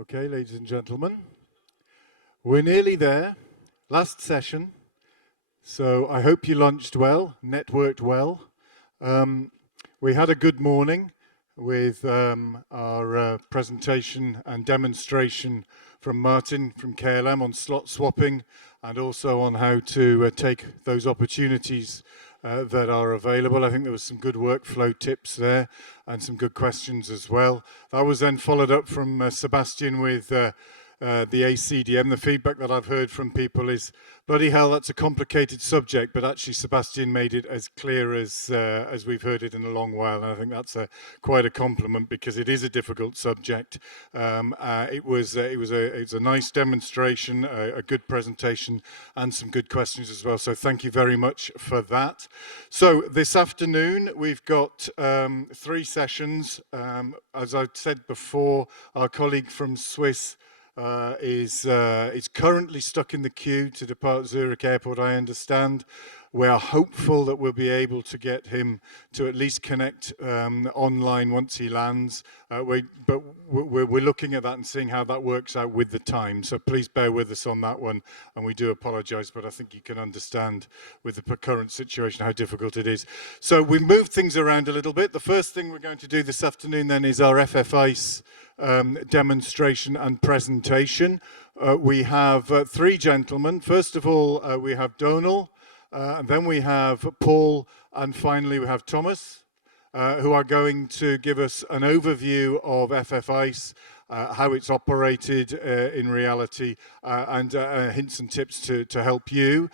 Okay, ladies and gentlemen, we're nearly there. Last session, so I hope you lunched well, networked well. We had a good morning with our presentation and demonstration from Martin from KLM on slot swapping and also on how to take those opportunities that are available. I think there was some good workflow tips there and some good questions as well. That was then followed up from Sebastian with the ACDM. The feedback that I've heard from people is, bloody hell, that's a complicated subject, but actually Sebastian made it as clear as we've heard it in a long while, and I think that's quite a compliment because it is a difficult subject. It was a nice demonstration, a good presentation, and some good questions as well. So thank you very much for that. So this afternoon we've got 3 sessions. As I said before, our colleague from Swiss is currently stuck in the queue to depart Zurich Airport, I understand. We are hopeful that we'll be able to get him to at least connect online once he lands. But we're looking at that and seeing how that works out with the time. So please bear with us on that one. And we do apologize, but I think you can understand with the current situation how difficult it is. So we've moved things around a little bit. The first thing we're going to do this afternoon then is our FFICE demonstration and presentation. We have 3 gentlemen. First of all, we have Donal. And then we have Paul, and finally we have Thomas, who are going to give us an overview of FFICE, how it's operated in reality, and hints and tips to help you.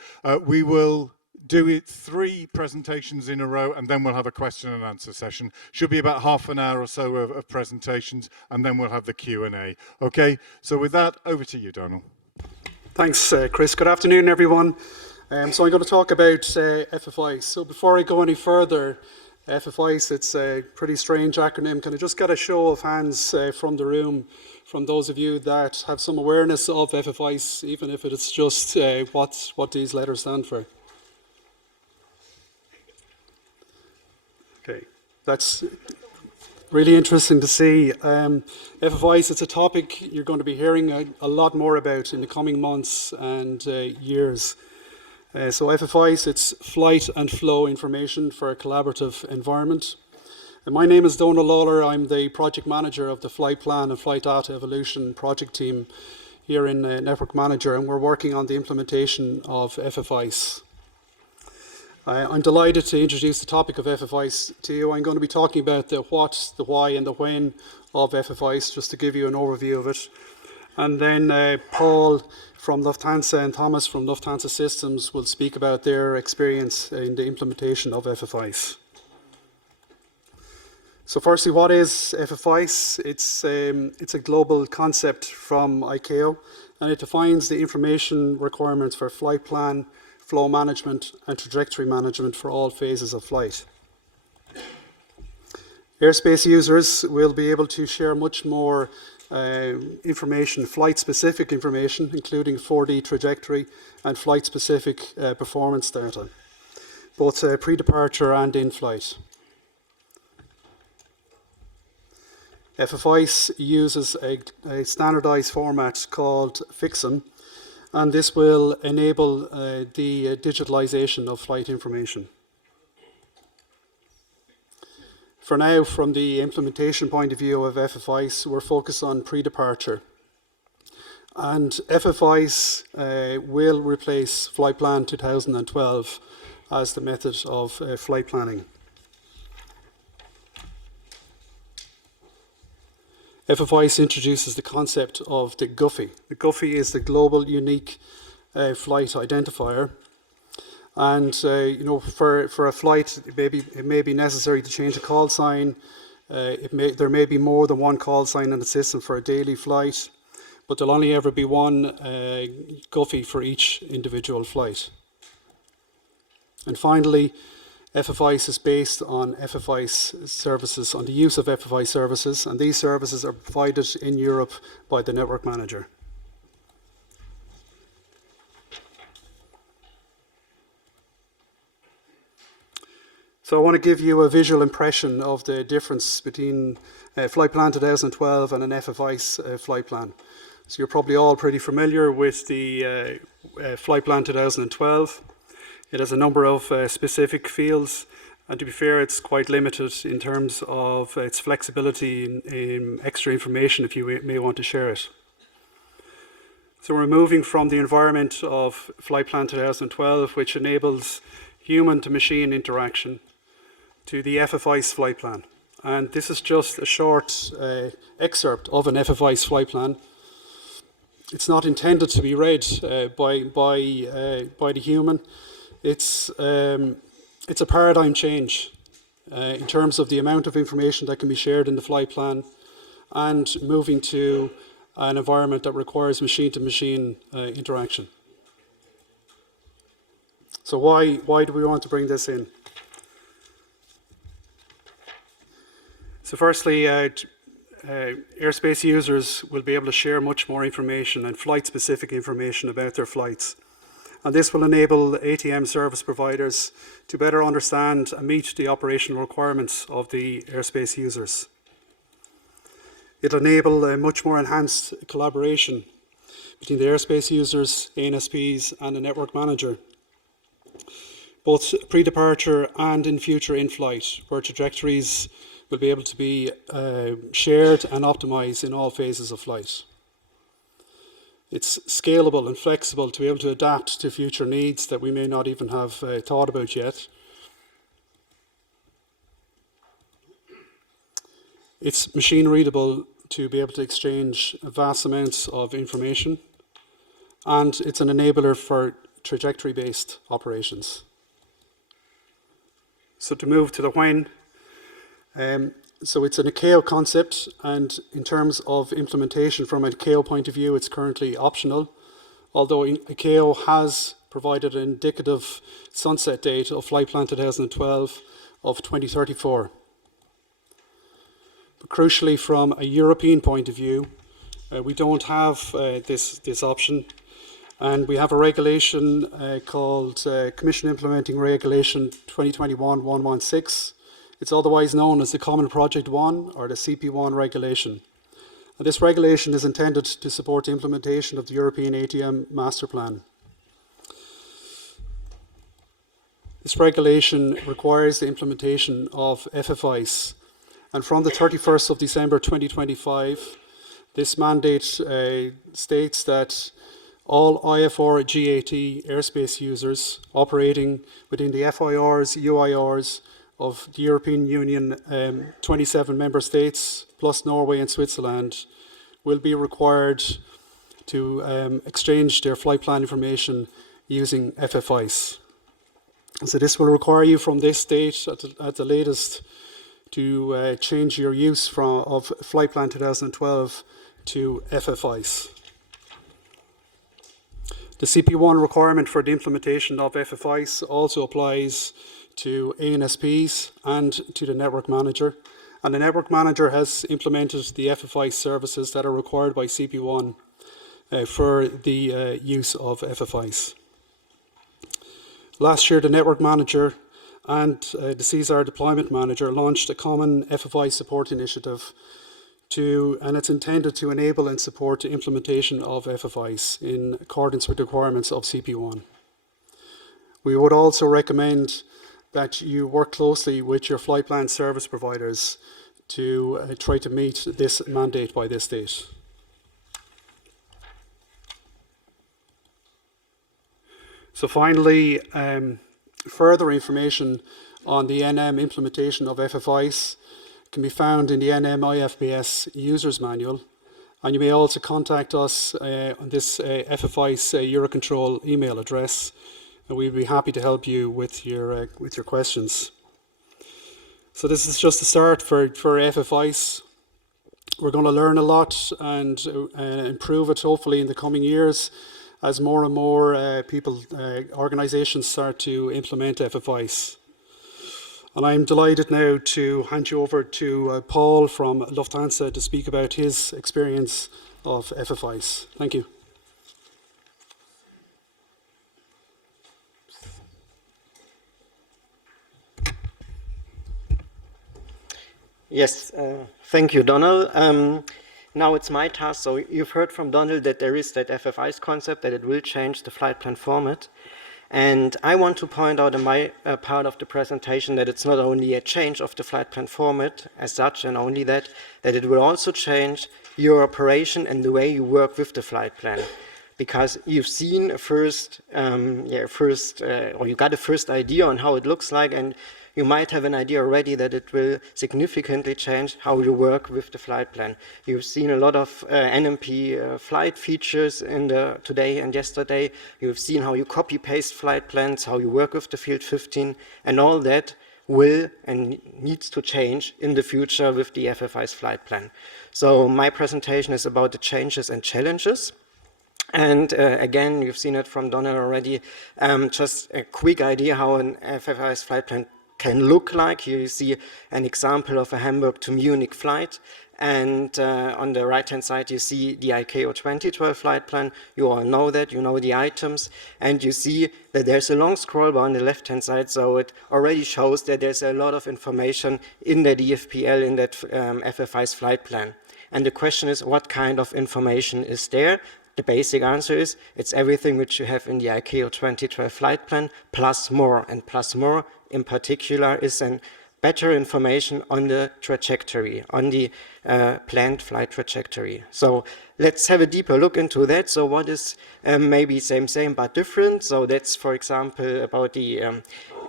We will do it 3 presentations in a row, and then we'll have a question and answer session. Should be about half an hour or so of presentations, and then we'll have the Q&A. Okay, so with that, over to you, Donal. Thanks, Chris. Good afternoon, everyone. So I'm going to talk about FFICE. So before I go any further, FFICE, it's a pretty strange acronym. Can I just get a show of hands from the room, from those of you that have some awareness of FFICE, even if it's just what these letters stand for? Okay, that's really interesting to see. FFICE, it's a topic you're going to be hearing a lot more about in the coming months and years. So FFICE, it's Flight and Flow Information for a Collaborative Environment. And my name is Donal Lawler. I'm the project manager of the Flight Plan and Flight Data Evolution project team here in Network Manager, and we're working on the implementation of FFICE. I'm delighted to introduce the topic of FFICE to you. I'm going to be talking about the what, the why, and the when of FFICE, just to give you an overview of it. And then Paul from Lufthansa and Thomas from Lufthansa Systems will speak about their experience in the implementation of FFICE. So firstly, what is FFICE? It's a global concept from ICAO, and it defines the information requirements for flight plan, flow management, and trajectory management for all phases of flight. Airspace users will be able to share much more information, flight-specific information, including 4D trajectory and flight-specific performance data, both pre-departure and in-flight. FFICE uses a standardized format called FIXM, and this will enable the digitalization of flight information. For now, from the implementation point of view of FFICE, we're focused on pre-departure. And FFICE will replace Flight Plan 2012 as the method of flight planning. FFICE introduces the concept of the GUFI. The GUFI is the Global Unique Flight Identifier. And for a flight, it may be necessary to change a call sign. There may be more than one call sign in the system for a daily flight, but there'll only ever be one GUFI for each individual flight. And finally, FFICE is based on FFICE services, on the use of FFICE services, and these services are provided in Europe by the Network Manager. So I want to give you a visual impression of the difference between Flight Plan 2012 and an FFICE flight plan. So you're probably all pretty familiar with the Flight Plan 2012. It has a number of specific fields, and to be fair, it's quite limited in terms of its flexibility in extra information if you may want to share it. So we're moving from the environment of Flight Plan 2012, which enables human to machine interaction, to the FFICE flight plan. And this is just a short excerpt of an FFICE flight plan. It's not intended to be read by the human. It's a paradigm change in terms of the amount of information that can be shared in the flight plan and moving to an environment that requires machine-to-machine interaction. So why do we want to bring this in? So firstly, airspace users will be able to share much more information and flight-specific information about their flights. And this will enable ATM service providers to better understand and meet the operational requirements of the airspace users. It'll enable a much more enhanced collaboration between the airspace users, ANSPs, and the network manager, both pre-departure and in future in-flight, where trajectories will be able to be shared and optimized in all phases of flight. It's scalable and flexible to be able to adapt to future needs that we may not even have thought about yet. It's machine readable to be able to exchange vast amounts of information, and it's an enabler for trajectory-based operations. So to move to the when, so it's an ICAO concept, and in terms of implementation from an ICAO point of view, it's currently optional, although ICAO has provided an indicative sunset date of Flight Plan 2012 of 2034. But crucially, from a European point of view, we don't have this option, and we have a regulation called Commission Implementing Regulation 2021-116. It's otherwise known as the Common Project 1 or the CP1 regulation. And this regulation is intended to support the implementation of the European ATM Master Plan. This regulation requires the implementation of FFICE, and from the 31st of December 2025, this mandate states that all IFR GAT airspace users operating within the FIRs, UIRs of the European Union 27 member states, plus Norway and Switzerland, will be required to exchange their flight plan information using FFICE. So this will require you from this date at the latest to change your use of Flight Plan 2012 to FFICE. The CP1 requirement for the implementation of FFICE also applies to ANSPs and to the network manager. And the network manager has implemented the FFICE services that are required by CP1 for the use of FFICE. Last year, the network manager and the CSAR deployment manager launched a common FFICE support initiative and it's intended to enable and support the implementation of FFICE in accordance with the requirements of CP1. We would also recommend that you work closely with your flight plan service providers to try to meet this mandate by this date. So finally, further information on the NM implementation of FFICE can be found in the NM IFBS Users Manual, and you may also contact us on this FFICE EUROCONTROL email address, and we'd be happy to help you with your questions. So this is just a start for FFICE. We're going to learn a lot and improve it hopefully in the coming years as more and more organizations start to implement FFICE. And I'm delighted now to hand you over to Paul from Lufthansa to speak about his experience of FFICE. Thank you. Yes, thank you, Donald. Now it's my task. So you've heard from Donald that there is that FFI's concept, that it will change the flight plan format. And I want to point out in my part of the presentation that it's not only a change of the flight plan format as such, and only that it will also change your operation and the way you work with the flight plan. Because you've seen a or you got a first idea on how it looks like, and you might have an idea already that it will significantly change how you work with the flight plan. You've seen a lot of NMP flight features in today and yesterday. You've seen how you copy-paste flight plans, how you work with the Field 15, and all that will and needs to change in the future with the FFI's flight plan. So my presentation is about the changes and challenges. And again, you've seen it from Donald already, just a quick idea how an FFI's flight plan can look like. Here you see an example of a Hamburg to Munich flight. And on the right-hand side, you see the ICAO 2012 flight plan. You all know that, you know the items. And you see that there's a long scroll bar on the left-hand side, so it already shows that there's a lot of information in that EFPL, in that FFI's flight plan. And the question is, what kind of information is there? The basic answer is, it's everything which you have in the ICAO 2012 flight plan, plus more. And plus more, in particular, is an better information on the trajectory, on the planned flight trajectory. So let's have a deeper look into that. So what is maybe same, but different? So that's, for example, about the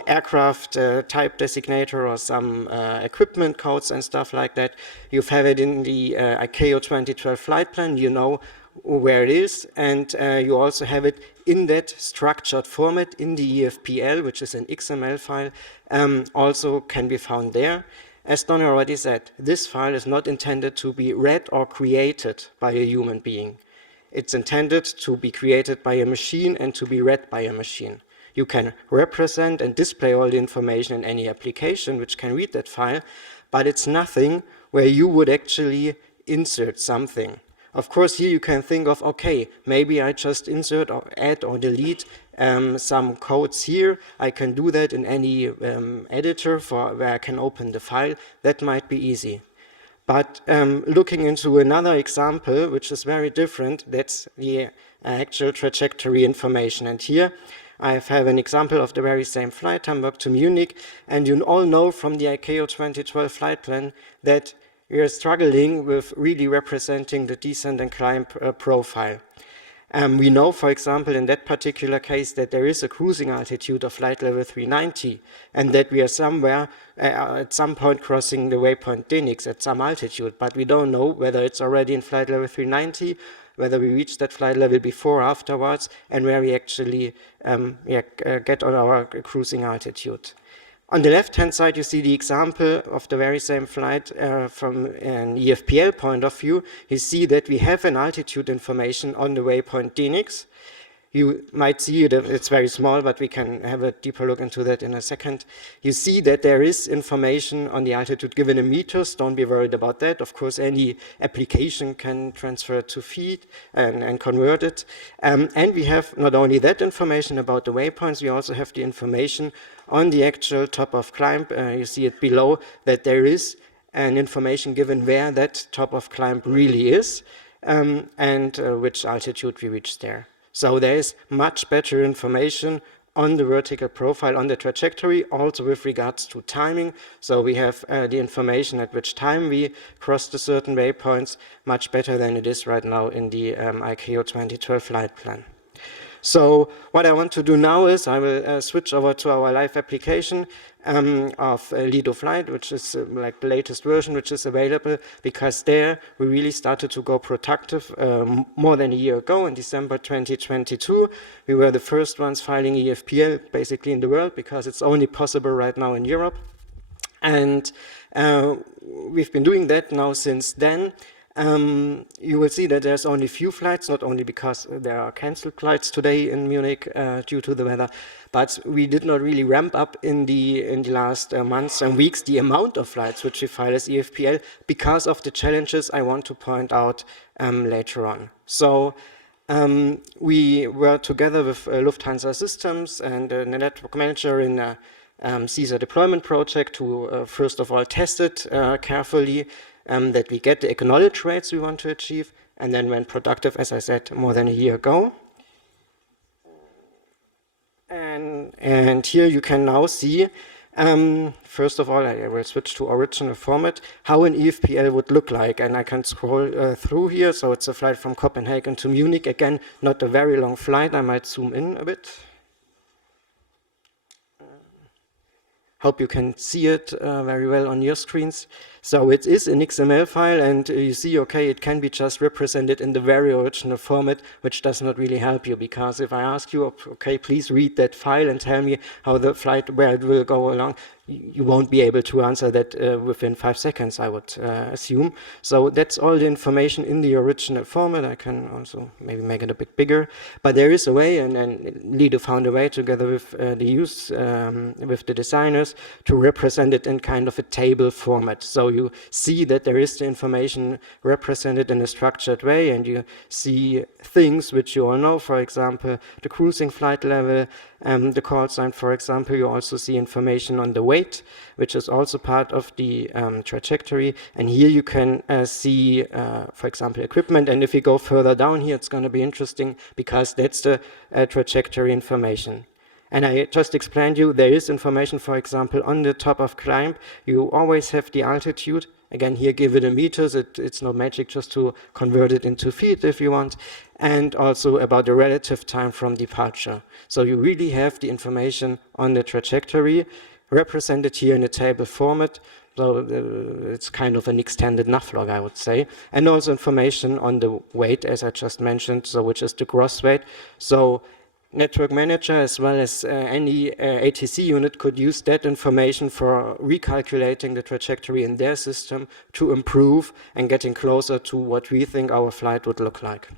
aircraft type designator or some equipment codes and stuff like that. You have it in the ICAO 2012 flight plan. You know where it is, and you also have it in that structured format in the EFPL, which is an XML file, also can be found there. As Donny already said, this file is not intended to be read or created by a human being. It's intended to be created by a machine and to be read by a machine. You can represent and display all the information in any application which can read that file, but it's nothing where you would actually insert something. Of course, here you can think of, okay, maybe I just insert or add or delete some codes here. I can do that in any editor where I can open the file. That might be easy. But looking into another example, which is very different, that's the actual trajectory information. And here I have an example of the very same flight, Hamburg to Munich. And you all know from the ICAO 2012 flight plan that we are struggling with really representing the descent and climb profile. We know, for example, in that particular case, that there is a cruising altitude of flight level 390, and that we are somewhere at some point crossing the waypoint Denix at some altitude, but we don't know whether it's already in flight level 390, whether we reach that flight level before or afterwards, and where we actually get on our cruising altitude. On the left-hand side, you see the example of the very same flight from an EFPL point of view. You see that we have an altitude information on the waypoint Denix. You might see it, it's very small, but we can have a deeper look into that in a second. You see that there is information on the altitude given in meters. Don't be worried about that. Of course, any application can transfer it to feet and convert it. And we have not only that information about the waypoints, we also have the information on the actual top of climb. You see it below that there is an information given where that top of climb really is and which altitude we reached there. So there is much better information on the vertical profile, on the trajectory, also with regards to timing. So we have the information at which time we crossed a certain waypoints, much better than it is right now in the ICAO 2012 flight plan. So what I want to do now is I will switch over to our live application of Lido Flight, which is like the latest version which is available, because there we really started to go productive more than a year ago in December 2022. We were the first ones filing EFPL basically in the world, because it's only possible right now in Europe. And we've been doing that now since then. You will see that there's only few flights, not only because there are cancelled flights today in Munich due to the weather, but we did not really ramp up in the last months and weeks the amount of flights which we file as EFPL because of the challenges I want to point out later on. So we were together with Lufthansa Systems and the network manager in Caesar deployment project to first of all test it carefully, that we get the acknowledge rates we want to achieve, and then went productive, as I said, more than a year ago. And here you can now see, first of all, I will switch to original format, how an EFPL would look like. And I can scroll through here. So it's a flight from Copenhagen to Munich. Again, not a very long flight. I might zoom in a bit. Hope you can see it very well on your screens. So it is an XML file, and you see, okay, it can be just represented in the very original format, which does not really help you, because if I ask you, okay, please read that file and tell me how the flight, where it will go along, you won't be able to answer that within 5 seconds, I would assume. So that's all the information in the original format. I can also maybe make it a bit bigger, but there is a way, and Lido found a way together with with the designers to represent it in kind of a table format. So you see that there is the information represented in a structured way, and you see things which you all know, for example, the cruising flight level, the call sign, for example. You also see information on the weight, which is also part of the trajectory. And here you can see, for example, equipment. And if you go further down here, it's going to be interesting, because that's the trajectory information. And I just explained you, there is information, for example, on the top of climb. You always have the altitude. Again, here, give it in meters. It's no magic, just to convert it into feet if you want. And also about the relative time from departure. So you really have the information on the trajectory represented here in a table format. So it's kind of an extended nav log, I would say. And also information on the weight, as I just mentioned, so which is the gross weight. So Network Manager, as well as any ATC unit, could use that information for recalculating the trajectory in their system to improve and getting closer to what we think our flight would look like.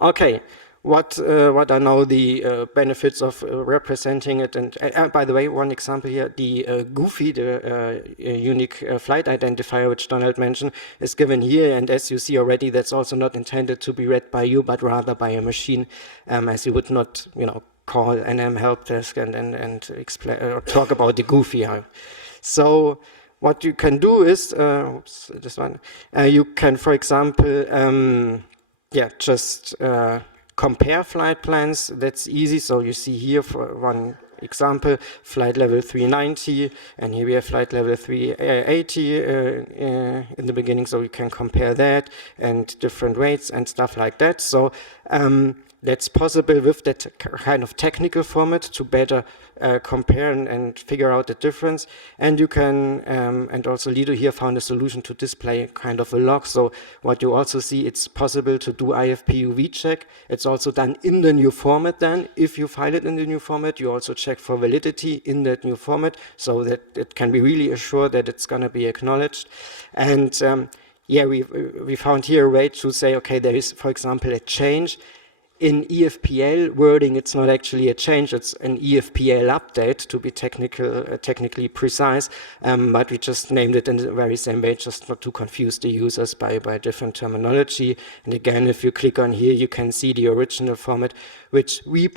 Okay, what are now the benefits of representing it? And by the way, one example here, the Goofy, the unique flight identifier, which Donald mentioned, is given here. And as you see already, that's also not intended to be read by you, but rather by a machine, as you would not, call NM help desk and explain or talk about the Goofy. So what you can do is, oops, this one, you can, for example, just compare flight plans. That's easy. So you see here, for one example, flight level 390, and here we have flight level 380 in the beginning. So you can compare that and different weights and stuff like that. So that's possible with that kind of technical format to better compare and figure out the difference. And you can, and also Lido here found a solution to display kind of a log. So what you also see, it's possible to do IFPUV check. It's also done in the new format then. If you file it in the new format, you also check for validity in that new format, so that it can be really assured that it's going to be acknowledged. And we found here a way to say, okay, there is, for example, a change. In EFPL wording, it's not actually a change, it's an EFPL update, to be technically precise, but we just named it in the very same way, just not to confuse the users by different terminology. And again, if you click on here, you can see the original format, which we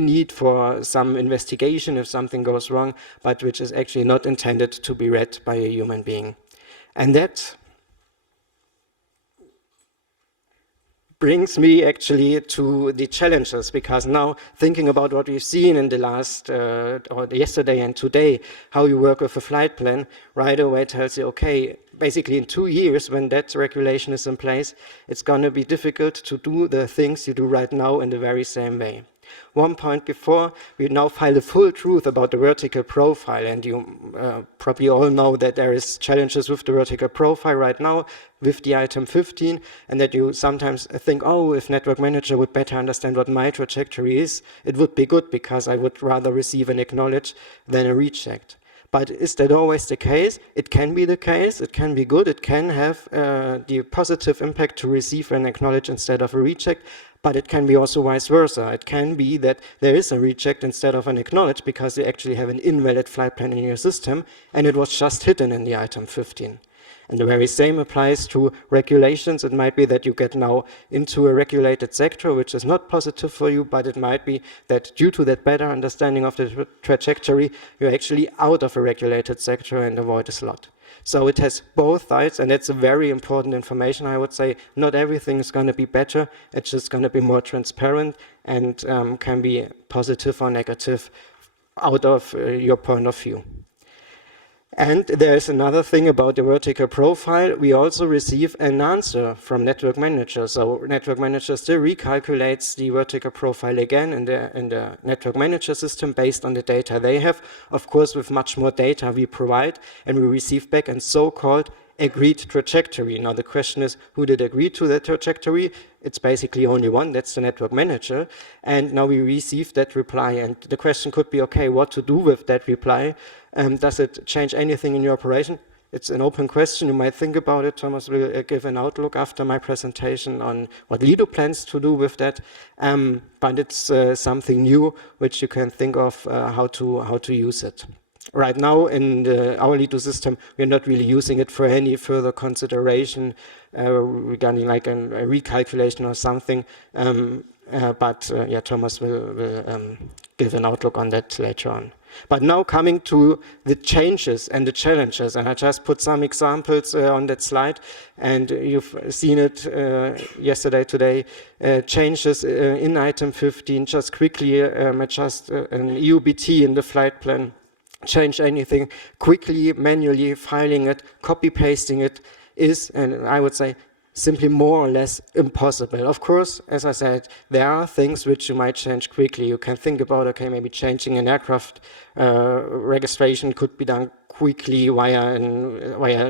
need for some investigation if something goes wrong, but which is actually not intended to be read by a human being. And that brings me actually to the challenges, because now thinking about what we've seen in the last, or yesterday and today, how you work with a flight plan, right away tells you, okay, basically in 2 years, when that regulation is in place, it's going to be difficult to do the things you do right now in the very same way. One point before, we now file the full truth about the vertical profile, and you probably all know that there is challenges with the vertical profile right now with the item 15, and that you sometimes think, oh, if Network Manager would better understand what my trajectory is, it would be good, because I would rather receive an acknowledge than a reject. But is that always the case? It can be the case, it can be good, it can have the positive impact to receive an acknowledge instead of a reject, but it can be also vice versa. It can be that there is a reject instead of an acknowledge because you actually have an invalid flight plan in your system and it was just hidden in the item 15. And the very same applies to regulations. It might be that you get now into a regulated sector, which is not positive for you, but it might be that due to that better understanding of the trajectory, you're actually out of a regulated sector and avoid a slot. So it has both sides, and that's a very important information, I would say. Not everything is going to be better, it's just going to be more transparent and can be positive or negative out of your point of view. And there's another thing about the vertical profile. We also receive an answer from Network Manager. So Network Manager still recalculates the vertical profile again in the Network Manager system based on the data they have. Of course, with much more data we provide, and we receive back a so-called agreed trajectory. Now the question is, who did agree to the trajectory? It's basically only one, that's the Network Manager. And now we receive that reply, and the question could be, okay, what to do with that reply? Does it change anything in your operation? It's an open question. You might think about it. Thomas will give an outlook after my presentation on what Lido plans to do with that. But it's something new which you can think of how to use it. Right now in our Lido system, we're not really using it for any further consideration regarding like a recalculation or something. But yeah, Thomas will give an outlook on that later on. But now coming to the changes and the challenges, and I just put some examples on that slide, and you've seen it yesterday, today, changes in item 15, just quickly adjust an EUBT in the flight plan, change anything quickly, manually filing it, copy pasting it is, and I would say, simply more or less impossible. Of course, as I said, there are things which you might change quickly. You can think about, okay, maybe changing an aircraft registration could be done quickly via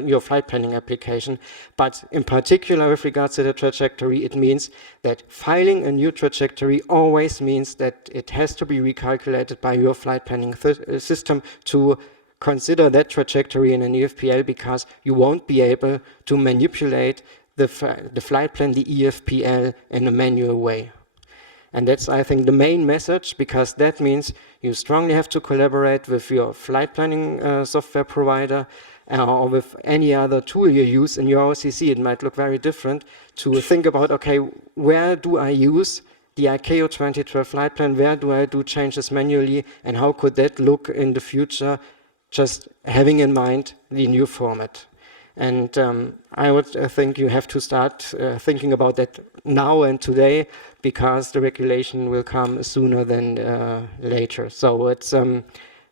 your flight planning application. But in particular, with regards to the trajectory, it means that filing a new trajectory always means that it has to be recalculated by your flight planning system to consider that trajectory in an EFPL, because you won't be able to manipulate the flight plan, the EFPL, in a manual way. And that's, I think, the main message, because that means you strongly have to collaborate with your flight planning software provider or with any other tool you use in your OCC. It might look very different to think about, okay, where do I use the ICAO 2012 flight plan? Where do I do changes manually? And how could that look in the future, just having in mind the new format? And I would think you have to start thinking about that now and today, because the regulation will come sooner than later. So it's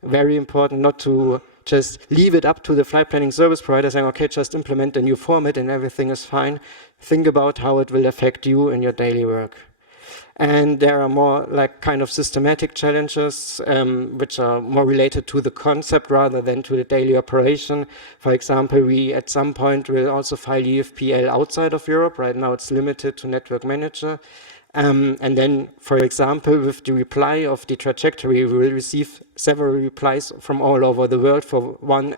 very important not to just leave it up to the flight planning service provider saying, okay, just implement a new format and everything is fine. Think about how it will affect you in your daily work. And there are more like kind of systematic challenges which are more related to the concept rather than to the daily operation. For example, we at some point will also file EFPL outside of Europe. Right now it's limited to Network Manager. And then, for example, with the reply of the trajectory, we will receive several replies from all over the world for one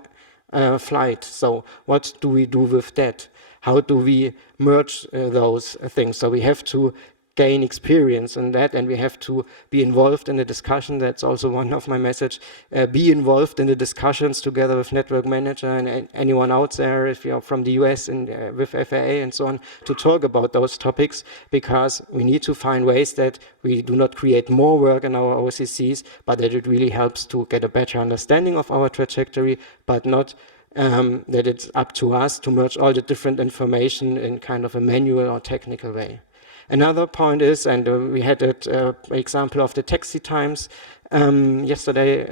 flight. So what do we do with that? How do we merge those things? So we have to gain experience in that, and we have to be involved in the discussion. That's also one of my message. Be involved in the discussions together with Network Manager and anyone out there, if you're from the US and with FAA and so on, to talk about those topics, because we need to find ways that we do not create more work in our OCCs, but that it really helps to get a better understanding of our trajectory, but not that it's up to us to merge all the different information in kind of a manual or technical way. Another point is, and we had an example of the taxi times yesterday,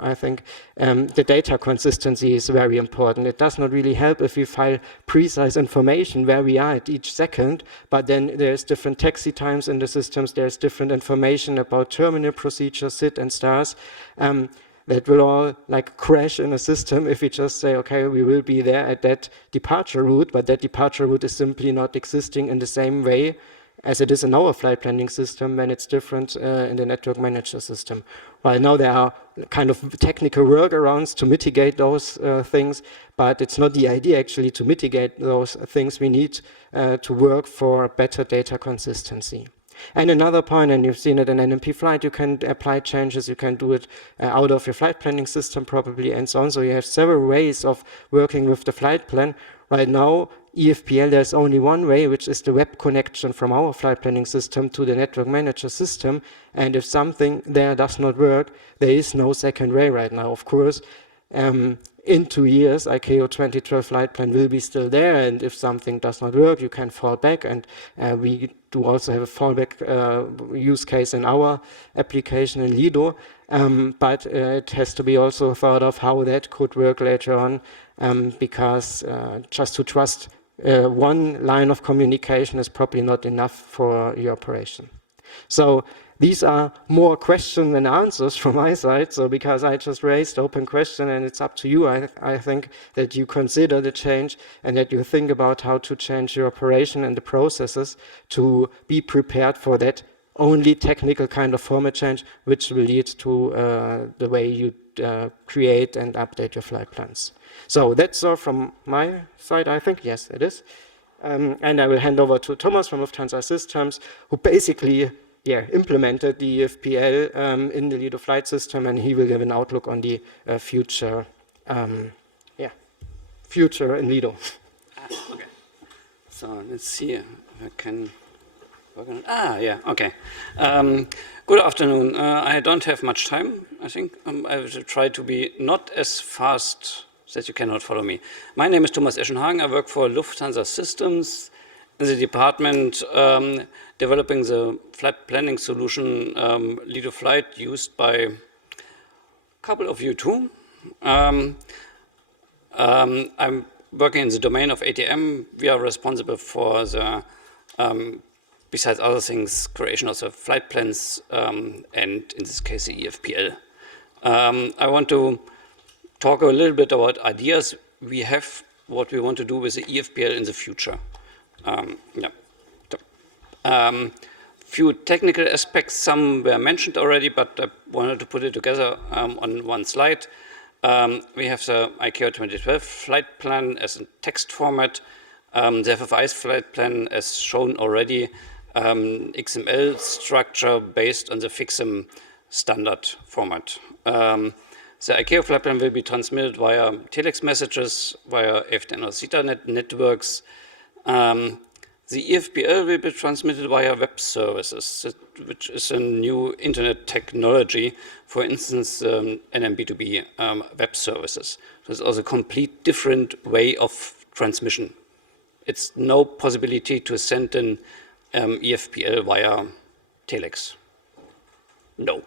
I think, the data consistency is very important. It does not really help if we file precise information where we are at each second, but then there's different taxi times in the systems, there's different information about terminal procedures, SIT and stars, that will all like crash in a system if we just say, okay, we will be there at that departure route, but that departure route is simply not existing in the same way as it is in our flight planning system, when it's different in the Network Manager system. While now there are kind of technical workarounds to mitigate those things, but it's not the idea actually to mitigate those things. We need to work for better data consistency. And another point, and you've seen it in NMP flight, you can apply changes, you can do it out of your flight planning system probably, and so on. So you have several ways of working with the flight plan. Right now, EFPL, there's only one way, which is the web connection from our flight planning system to the network manager system. And if something there does not work, there is no second way right now. Of course, in 2 years, ICAO 2012 flight plan will be still there, and if something does not work, you can fall back, and we do also have a fallback use case in our application in Lido, but it has to be also thought of how that could work later on, because just to trust one line of communication is probably not enough for your operation. So these are more questions than answers from my side. So because I just raised open question, and it's up to you, I think that you consider the change and that you think about how to change your operation and the processes to be prepared for that only technical kind of format change, which will lead to the way you create and update your flight plans. So that's all from my side, I think. Yes, it is. And I will hand over to Thomas from Lufthansa Systems, who basically implemented the EFPL in the Lido flight system, and he will give an outlook on the future in Lido. Okay. So let's see if I can work on it. Okay. Good afternoon. I don't have much time, I think. I will try to be not as fast that you cannot follow me. My name is Thomas Eschenhagen. I work for Lufthansa Systems in the department developing the flight planning solution Lido Flight, used by a couple of you too. I'm working in the domain of ATM. We are responsible for the, besides other things, creation of the flight plans and in this case the EFPL. I want to talk a little bit about ideas we have, what we want to do with the EFPL in the future. Few technical aspects, some were mentioned already, but I wanted to put it together on one slide. We have the ICAO 2012 flight plan as a text format, the FFI's flight plan as shown already, XML structure based on the FIXM standard format. The ICAO flight plan will be transmitted via telex messages, via FTN or Ethernet networks. The EFPL will be transmitted via web services, which is a new internet technology, for instance, NMB2B web services. So it's also a complete different way of transmission. It's no possibility to send an EFPL via telex. No.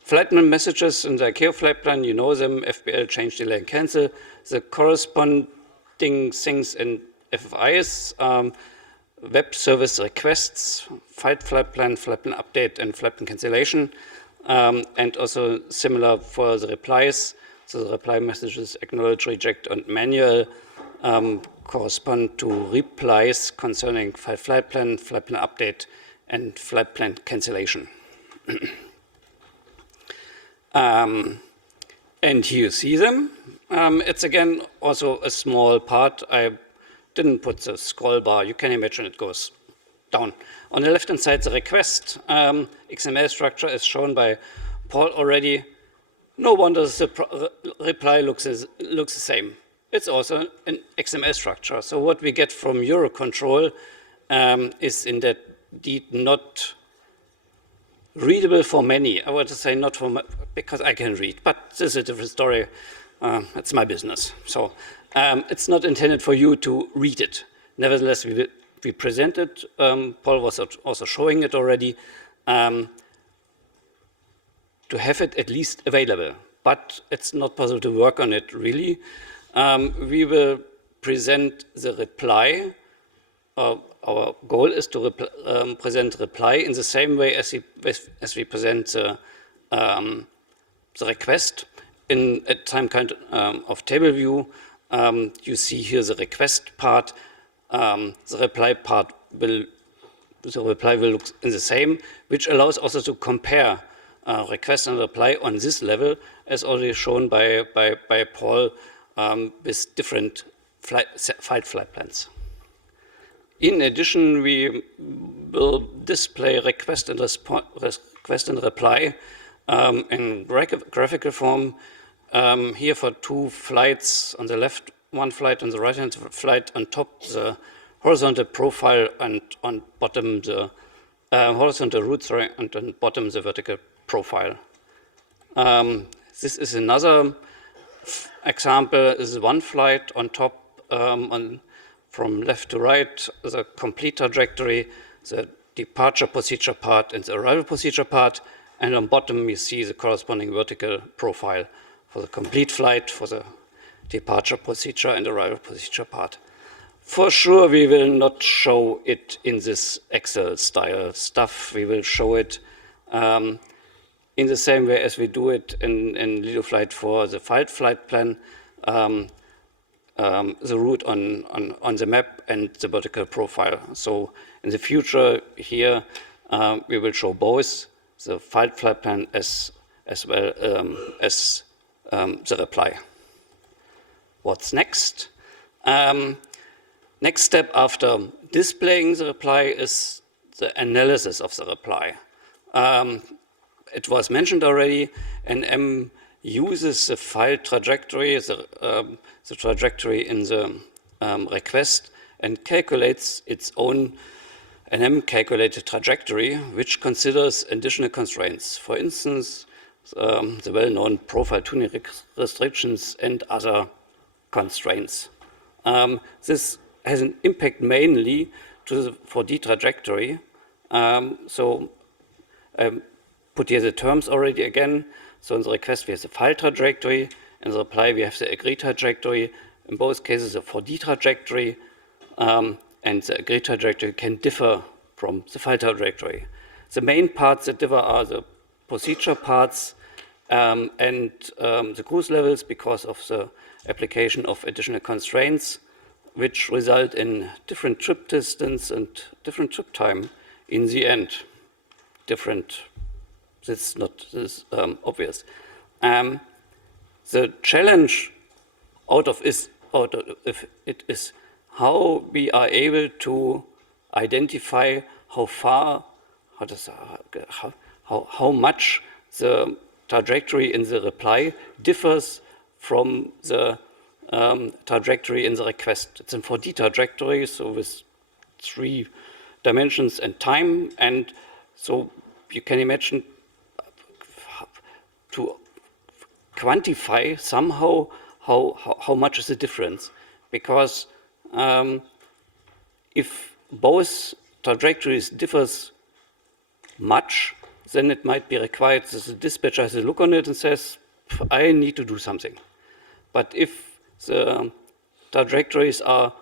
Flight messages in the ICAO flight plan, you know them, FPL, change, delay, and cancel. The corresponding things in FFIs, web service requests, flight plan update, and flight plan cancellation, and also similar for the replies. So the reply messages, acknowledge, reject, and manual correspond to replies concerning flight plan update, and flight plan cancellation. And here you see them. It's again also a small part. I didn't put the scroll bar. You can imagine it goes down. On the left-hand side, the request XML structure is shown by Paul already. No wonder the reply looks the same. It's also an XML structure. So what we get from EUROCONTROL is indeed not readable for many. I want to say not for because I can read, but this is a different story. It's my business. So it's not intended for you to read it. Nevertheless, we present it. Paul was also showing it already. To have it at least available, but it's not possible to work on it really. We will present the reply. Our goal is to present reply in the same way as we present the request in some kind of table view. You see here the request part. The reply part will look in the same, which allows also to compare request and reply on this level, as already shown by Paul, with different flight plans. In addition, we will display request and reply in graphical form. Here for 2 flights on the left, 1 flight on the right-hand flight, on top the horizontal profile and on bottom the horizontal route, sorry, and on bottom the vertical profile. This is another example. This is 1 flight on top, from left to right, the complete trajectory, the departure procedure part and the arrival procedure part, and on bottom you see the corresponding vertical profile for the complete flight, for the departure procedure and arrival procedure part. For sure, we will not show it in this Excel style stuff. We will show it in the same way as we do it in LidoFlight for the flight plan, the route on the map and the vertical profile. So in the future here, we will show both the flight plan as well as the reply. What's next? Next step after displaying the reply is the analysis of the reply. It was mentioned already, NM uses the file trajectory, the trajectory in the request, and calculates its own NM calculated trajectory, which considers additional constraints. For instance, the well-known profile tuning restrictions and other constraints. This has an impact mainly to the 4D trajectory. Put here the terms already again. So in the request we have the file trajectory, in the reply we have the agreed trajectory. In both cases a 4D trajectory, and the agreed trajectory can differ from the file trajectory. The main parts that differ are the procedure parts and the cruise levels because of the application of additional constraints, which result in different trip distance and different trip time in the end. Different, this is not obvious. The challenge out of it is how we are able to identify how much the trajectory in the reply differs from the trajectory in the request. It's a 4D trajectory, so with 3 dimensions and time, and so you can imagine to quantify somehow how much is the difference, because if both trajectories differs much, then it might be required that the dispatcher has a look on it and says, I need to do something. But if the trajectories are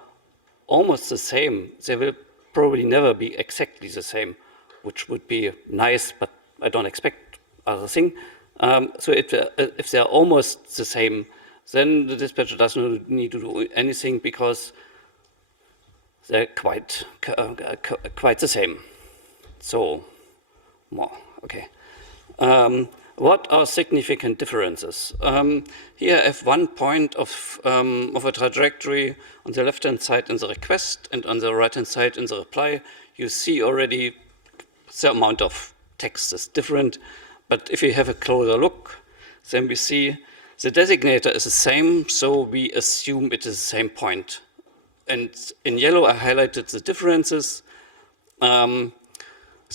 almost the same, they will probably never be exactly the same, which would be nice, but I don't expect other thing. So if they're almost the same, then the dispatcher doesn't need to do anything because they're quite the same. So, more, okay. What are significant differences? Here I have 1 point of a trajectory on the left-hand side in the request and on the right-hand side in the reply. You see already the amount of text is different, but if you have a closer look, then we see the designator is the same, so we assume it is the same point. And in yellow I highlighted the differences. The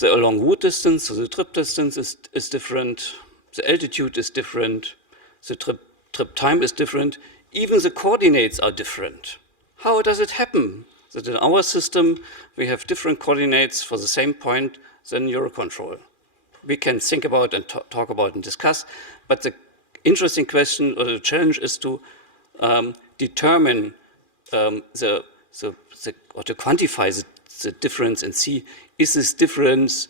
along route distance, so the trip distance is different, the altitude is different, the trip time is different, even the coordinates are different. How does it happen that in our system we have different coordinates for the same point than EUROCONTROL? We can think about and talk about and discuss, but the interesting question or the challenge is to determine or to quantify the difference and see, is this difference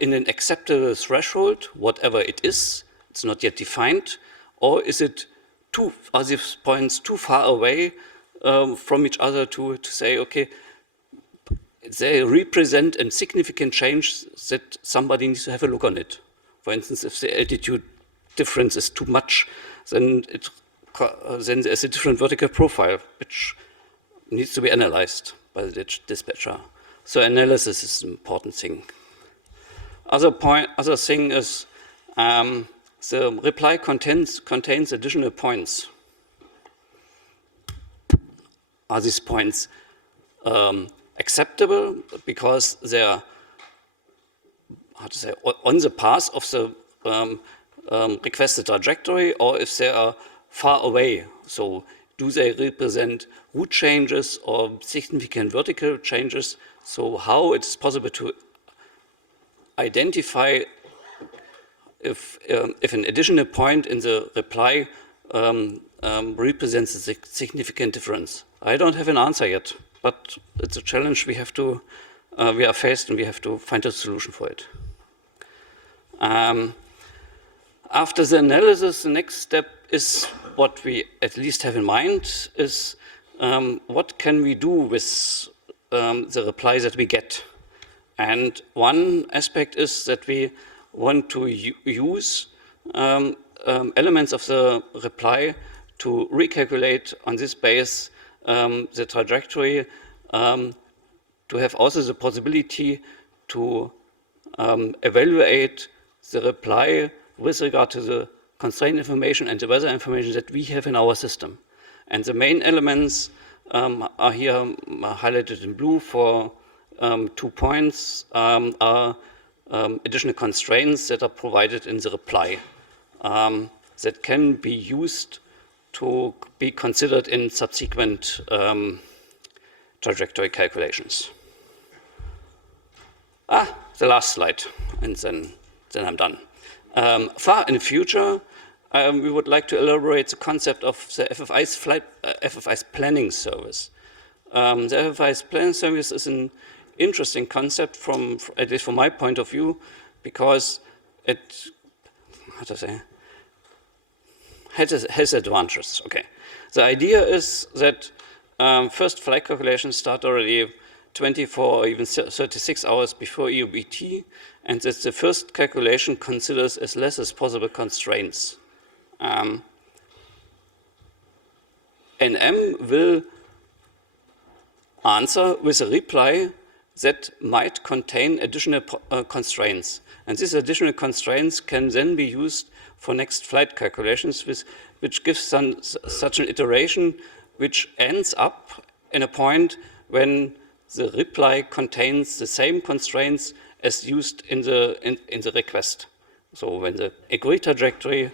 in an acceptable threshold, whatever it is, it's not yet defined, or is it are these points too far away from each other to say, okay, they represent a significant change that somebody needs to have a look on it. For instance, if the altitude difference is too much, then there's a different vertical profile, which needs to be analyzed by the dispatcher. So analysis is an important thing. Other thing is the reply contains additional points. Are these points acceptable because they are, how to say, on the path of the requested trajectory, or if they are far away? So do they represent route changes or significant vertical changes? So how it's possible to identify if an additional point in the reply represents a significant difference? I don't have an answer yet, but it's a challenge we have to, we are faced, and we have to find a solution for it. After the analysis, the next step is what we at least have in mind is what can we do with the reply that we get. And one aspect is that we want to use elements of the reply to recalculate on this base the trajectory, to have also the possibility to evaluate the reply with regard to the constraint information and the weather information that we have in our system. And the main elements are here highlighted in blue for 2 points, are additional constraints that are provided in the reply that can be used to be considered in subsequent trajectory calculations. The last slide, and then I'm done. Far in the future, we would like to elaborate the concept of the FFI's planning service. The FFI's planning service is an interesting concept from, at least from my point of view, because it, how to say, has advantages. Okay, the idea is that first flight calculations start already 24 or even 36 hours before EUBT, and that the first calculation considers as less as possible constraints. NM will answer with a reply that might contain additional constraints. And these additional constraints can then be used for next flight calculations, which gives such an iteration which ends up in a point when the reply contains the same constraints as used in the request. So when the agreed trajectory,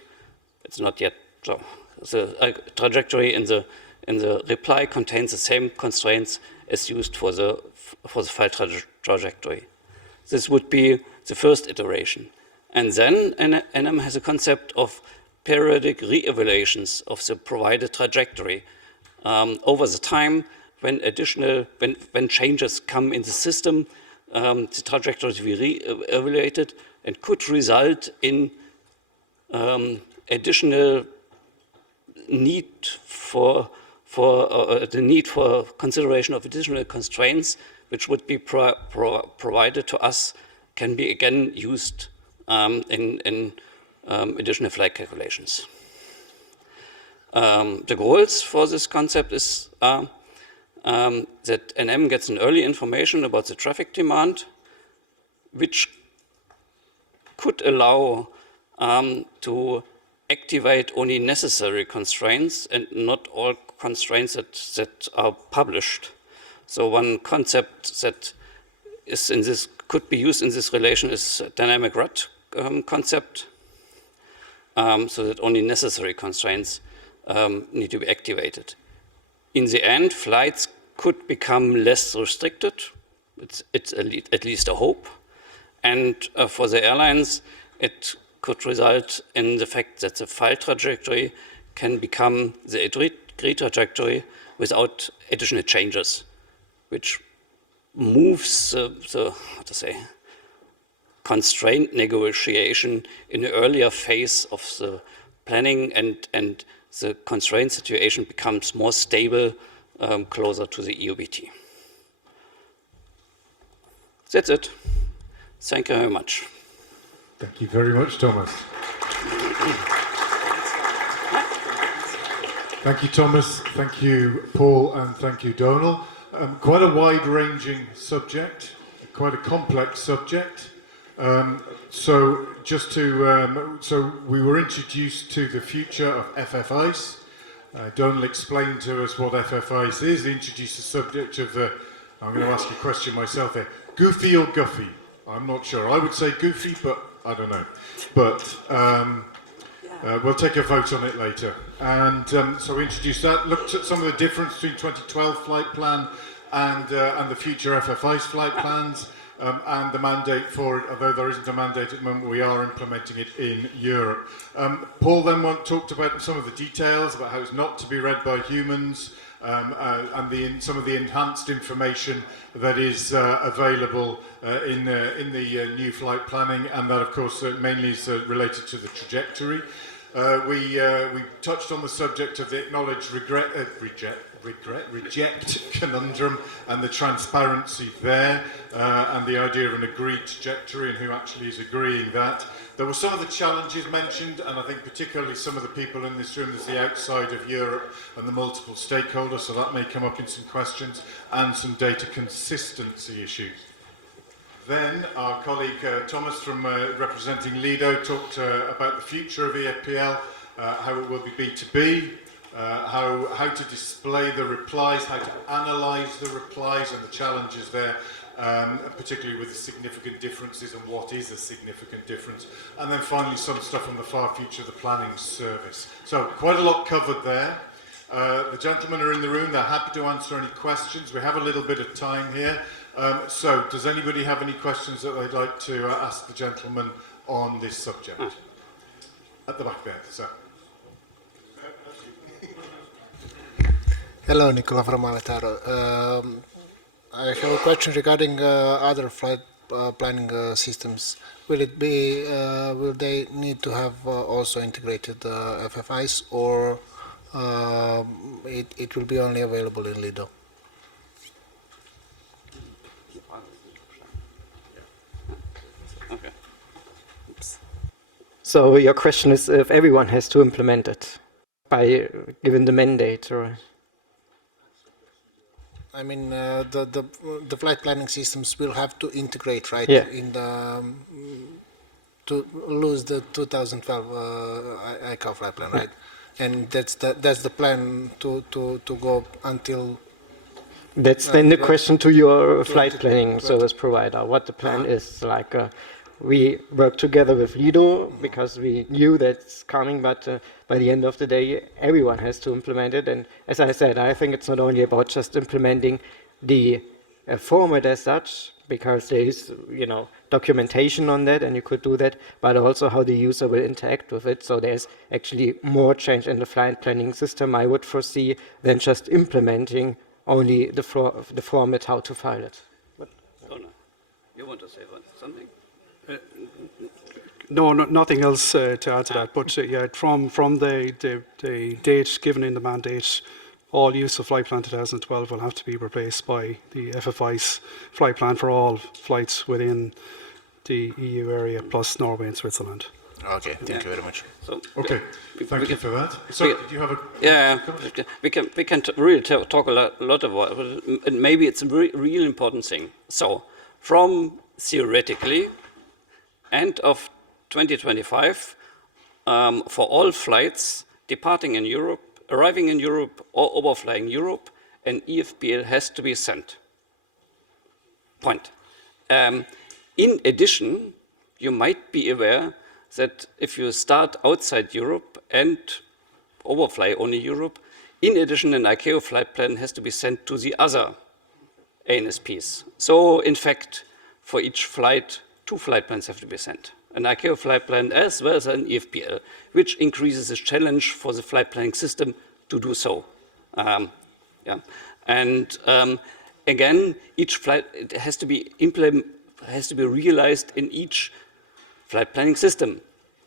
it's not yet, so the trajectory in the reply contains the same constraints as used for the flight trajectory. This would be the first iteration. And then NM has a concept of periodic re-evaluations of the provided trajectory over the time when changes come in the system, the trajectory to be re-evaluated and could result in additional need for consideration of additional constraints, which would be provided to us, can be again used in additional flight calculations. The goals for this concept is that NM gets an early information about the traffic demand, which could allow to activate only necessary constraints and not all constraints that are published. So one concept that is in this, could be used in this relation is dynamic RUT concept, so that only necessary constraints need to be activated. In the end, flights could become less restricted. It's at least a hope. And for the airlines, it could result in the fact that the flight trajectory can become the agreed trajectory without additional changes, which moves the how to say, constraint negotiation in an earlier phase of the planning, and the constraint situation becomes more stable closer to the EUBT. That's it. Thank you very much. Thank you very much, Thomas. Thank you, Thomas. Thank you, Paul, and thank you, Donal. Quite a wide-ranging subject, quite a complex subject. So we were introduced to the future of FFIs. Donal explained to us what FFIs is. He introduced the subject of the, I'm going to ask a question myself here, goofy or guffy? I'm not sure. I would say goofy, but I don't know. But we'll take a vote on it later. And so we introduced that, looked at some of the difference between 2012 flight plan and the future FFI's flight plans, and the mandate for it, although there isn't a mandate at the moment, we are implementing it in Europe. Paul then talked about some of the details, about how it's not to be read by humans, and some of the enhanced information that is available in the new flight planning, and that of course mainly is related to the trajectory. We touched on the subject of the acknowledged reject conundrum and the transparency there, and the idea of an agreed trajectory and who actually is agreeing that. There were some of the challenges mentioned, and I think particularly some of the people in this room, there's the outside of Europe and the multiple stakeholders, so that may come up in some questions, and some data consistency issues. Then our colleague Thomas from representing Lido talked about the future of EFPL, how it will be B2B, how to display the replies, how to analyse the replies and the challenges there, particularly with the significant differences and what is a significant difference. And then finally some stuff on the far future of the planning service. So quite a lot covered there. The gentlemen are in the room, they're happy to answer any questions. We have a little bit of time here. So does anybody have any questions that they'd like to ask the gentleman on this subject? At the back there, sir. Hello, Nicola from Aletaro. I have a question regarding other flight planning systems. Will they need to have also integrated FFIs, or it will be only available in Lido? Okay. So your question is if everyone has to implement it by given the mandate, or? I mean, the flight planning systems will have to integrate, right? Yeah. In the to lose the 2012 ICAO flight plan, right? And that's the plan to go until. That's then the question to your flight planning service provider, what the plan is. Like, we work together with Lido because we knew that's coming, but by the end of the day, everyone has to implement it. And as I said, I think it's not only about just implementing the format as such, because there is, documentation on that, and you could do that, but also how the user will interact with it. So there's actually more change in the flight planning system, I would foresee, than just implementing only the format, how to file it. You want to say something? No, nothing else to add to that. But yeah, from the date given in the mandate, all use of Flight Plan 2012 will have to be replaced by the FFI's flight plan for all flights within the EU area plus Norway and Switzerland. Okay, thank you very much. So, Okay, thank you for that. So, did you have a... Yeah, we can really talk a lot about it, and maybe it's a real important thing. So, from theoretically, end of 2025, for all flights departing in Europe, arriving in Europe, or overflying Europe, an EFPL has to be sent. Point. In addition, you might be aware that if you start outside Europe and overfly only Europe, in addition, an ICAO flight plan has to be sent to the other ANSPs. So, in fact, for each flight, 2 flight plans have to be sent. An ICAO flight plan as well as an EFPL, which increases the challenge for the flight planning system to do so. And again, each flight it has to be realized in each flight planning system.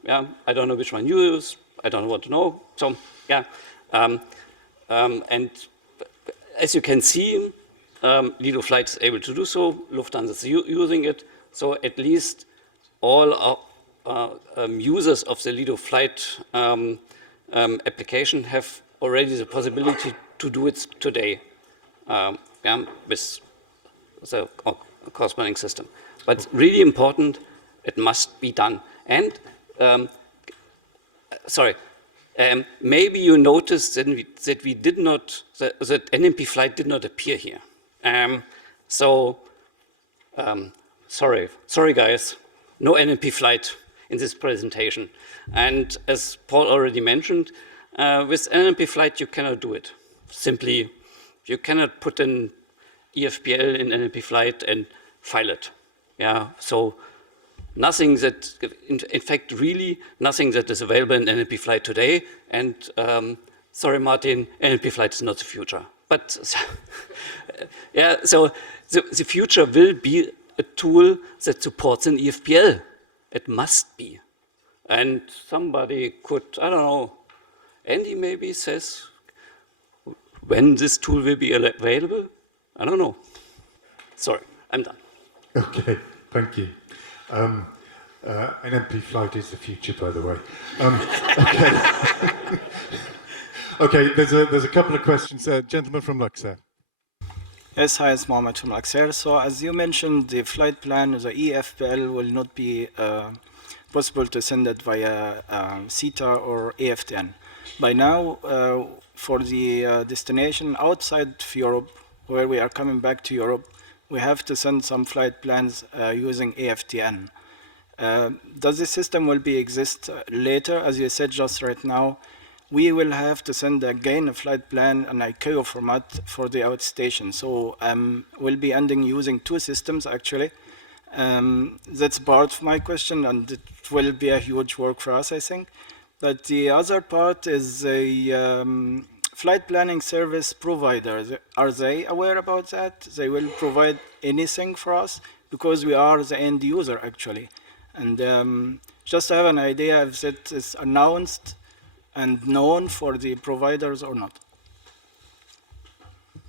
Yeah, I don't know which one you use. I don't want to know. So yeah, and as you can see, Lido Flight is able to do so. Lufthansa is using it. So at least all users of the Lido Flight application have already the possibility to do it today yeah, with the corresponding system. But it's really important, it must be done. And, sorry, maybe you noticed that we did not, that NMP flight did not appear here. Sorry guys, no NMP flight in this presentation. And as Paul already mentioned, with NMP flight you cannot do it. Simply, you cannot put an EFPL in NMP flight and file it. Yeah, so nothing that, in fact, really nothing that is available in NMP flight today. And sorry, Martin, NMP flight is not the future. But yeah, so the future will be a tool that supports an EFPL. It must be. And somebody could, I don't know, Andy maybe says when this tool will be available. I don't know. Sorry, I'm done. Okay, thank you. NMP flight is the future, by the way. Okay. Okay, there's a couple of questions. Gentleman from Luxor. Yes, hi, it's Mohammed from Luxor. So as you mentioned, the flight plan, the EFPL will not be possible to send it via CETA or AFTN. By now, for the destination outside of Europe, where we are coming back to Europe, we have to send some flight plans using AFTN. Does the system will be exist later? As you said just right now, we will have to send again a flight plan an ICAO format for the outstation. So we'll be ending using two systems actually. That's part of my question, and it will be a huge work for us, I think. But the other part is a flight planning service provider. Are they aware about that? They will provide anything for us because we are the end user actually. And just to have an idea if it is announced and known for the providers or not.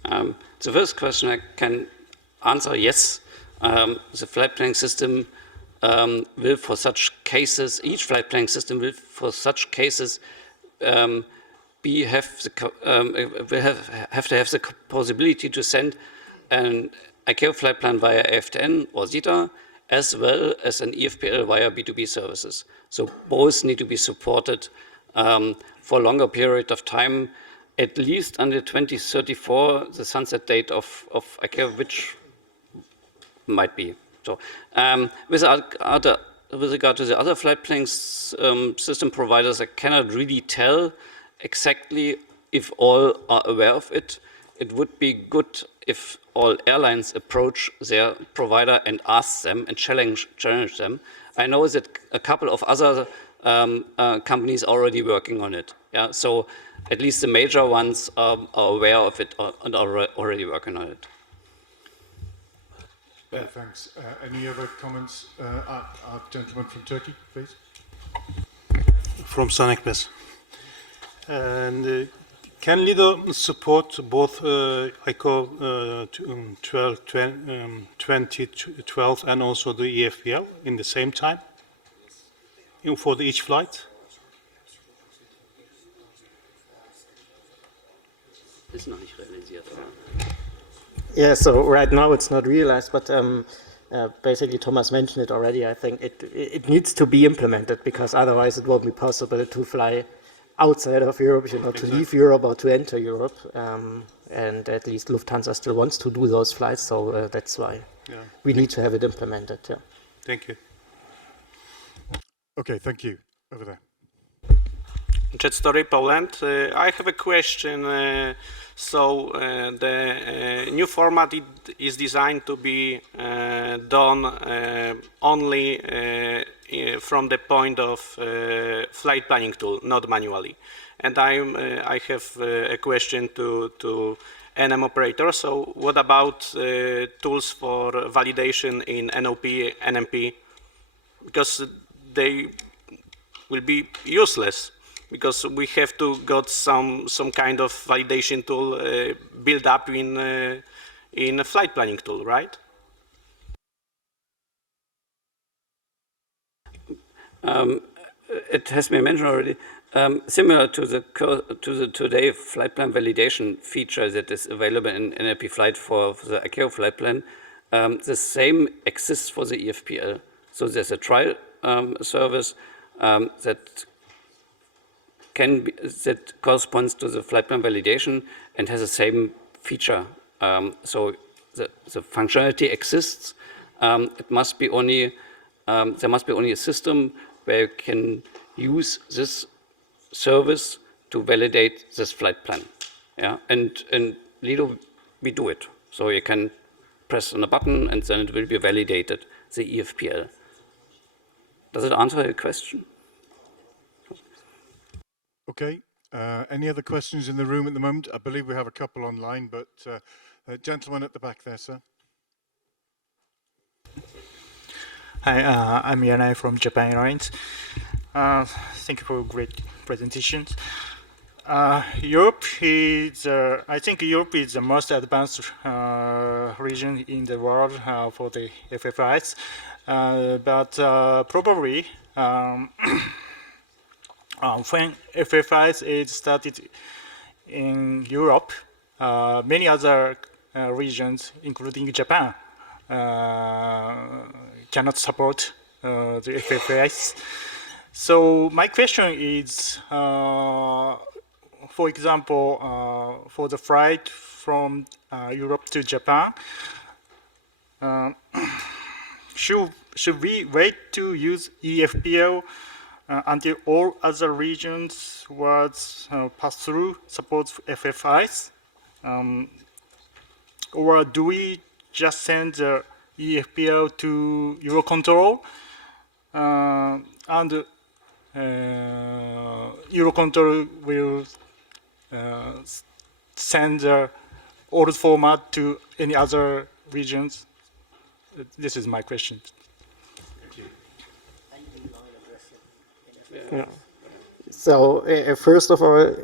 The first question I can answer yes. The flight planning system will for such cases, each flight planning system will for such cases have to have the possibility to send an ICAO flight plan via AFTN or CETA, as well as an EFPL via B2B services. So both need to be supported for a longer period of time, at least until 2034, the sunset date of ICAO, which might be. So with regard to the other flight planning system providers, I cannot really tell exactly if all are aware of it. It would be good if all airlines approach their provider and ask them and challenge them. I know that a couple of other companies are already working on it. Yeah, so at least the major ones are aware of it and are already working on it. Thanks. Any other comments? Our gentleman from Turkey, please. From Sanekbes. And can Lido support both ICO 2012 and also the EFPL in the same time for each flight? Ist noch nicht realisiert, oder? Yeah, so right now it's not realized, but basically Thomas mentioned it already. I think it needs to be implemented because otherwise it won't be possible to fly outside of Europe, you know, to leave Europe or to enter Europe. And at least Lufthansa still wants to do those flights, so that's why we need to have it implemented. Yeah. Thank you. Okay, thank you. Over there. Jet Story Poland. I have a question. The new format is designed to be done only from the point of flight planning tool, not manually. And I have a question to NM operator. So what about tools for validation in NOP, NMP? Because they will be useless. Because we have to got some kind of validation tool built up in a flight planning tool, right? It has been mentioned already. Similar to the today flight plan validation feature that is available in NLP Flight for the ICAO flight plan, the same exists for the EFPL. So there's a trial service that corresponds to the flight plan validation and has the same feature. So the functionality exists. It must be only there must be only a system where you can use this service to validate this flight plan. Yeah, and in Lido we do it. So you can press on a button and then it will be validated, the EFPL. Does it answer your question? Okay. Any other questions in the room at the moment? I believe we have a couple online, but gentleman at the back there, sir. Hi, I'm Yanai from Japan Airlines. Thank you for great presentations. Europe is, I think Europe is the most advanced region in the world for the FFIs, but probably when FFIs is started in Europe, many other regions, including Japan, cannot support the FFIs. So my question is, for example, for the flight from Europe to Japan, should we wait to use EFPL until all other regions was pass-through supports FFIs? Or do we just send the EFPL to EUROCONTROL and EUROCONTROL will send the old format to any other regions? This is my question. Yeah. So first of all,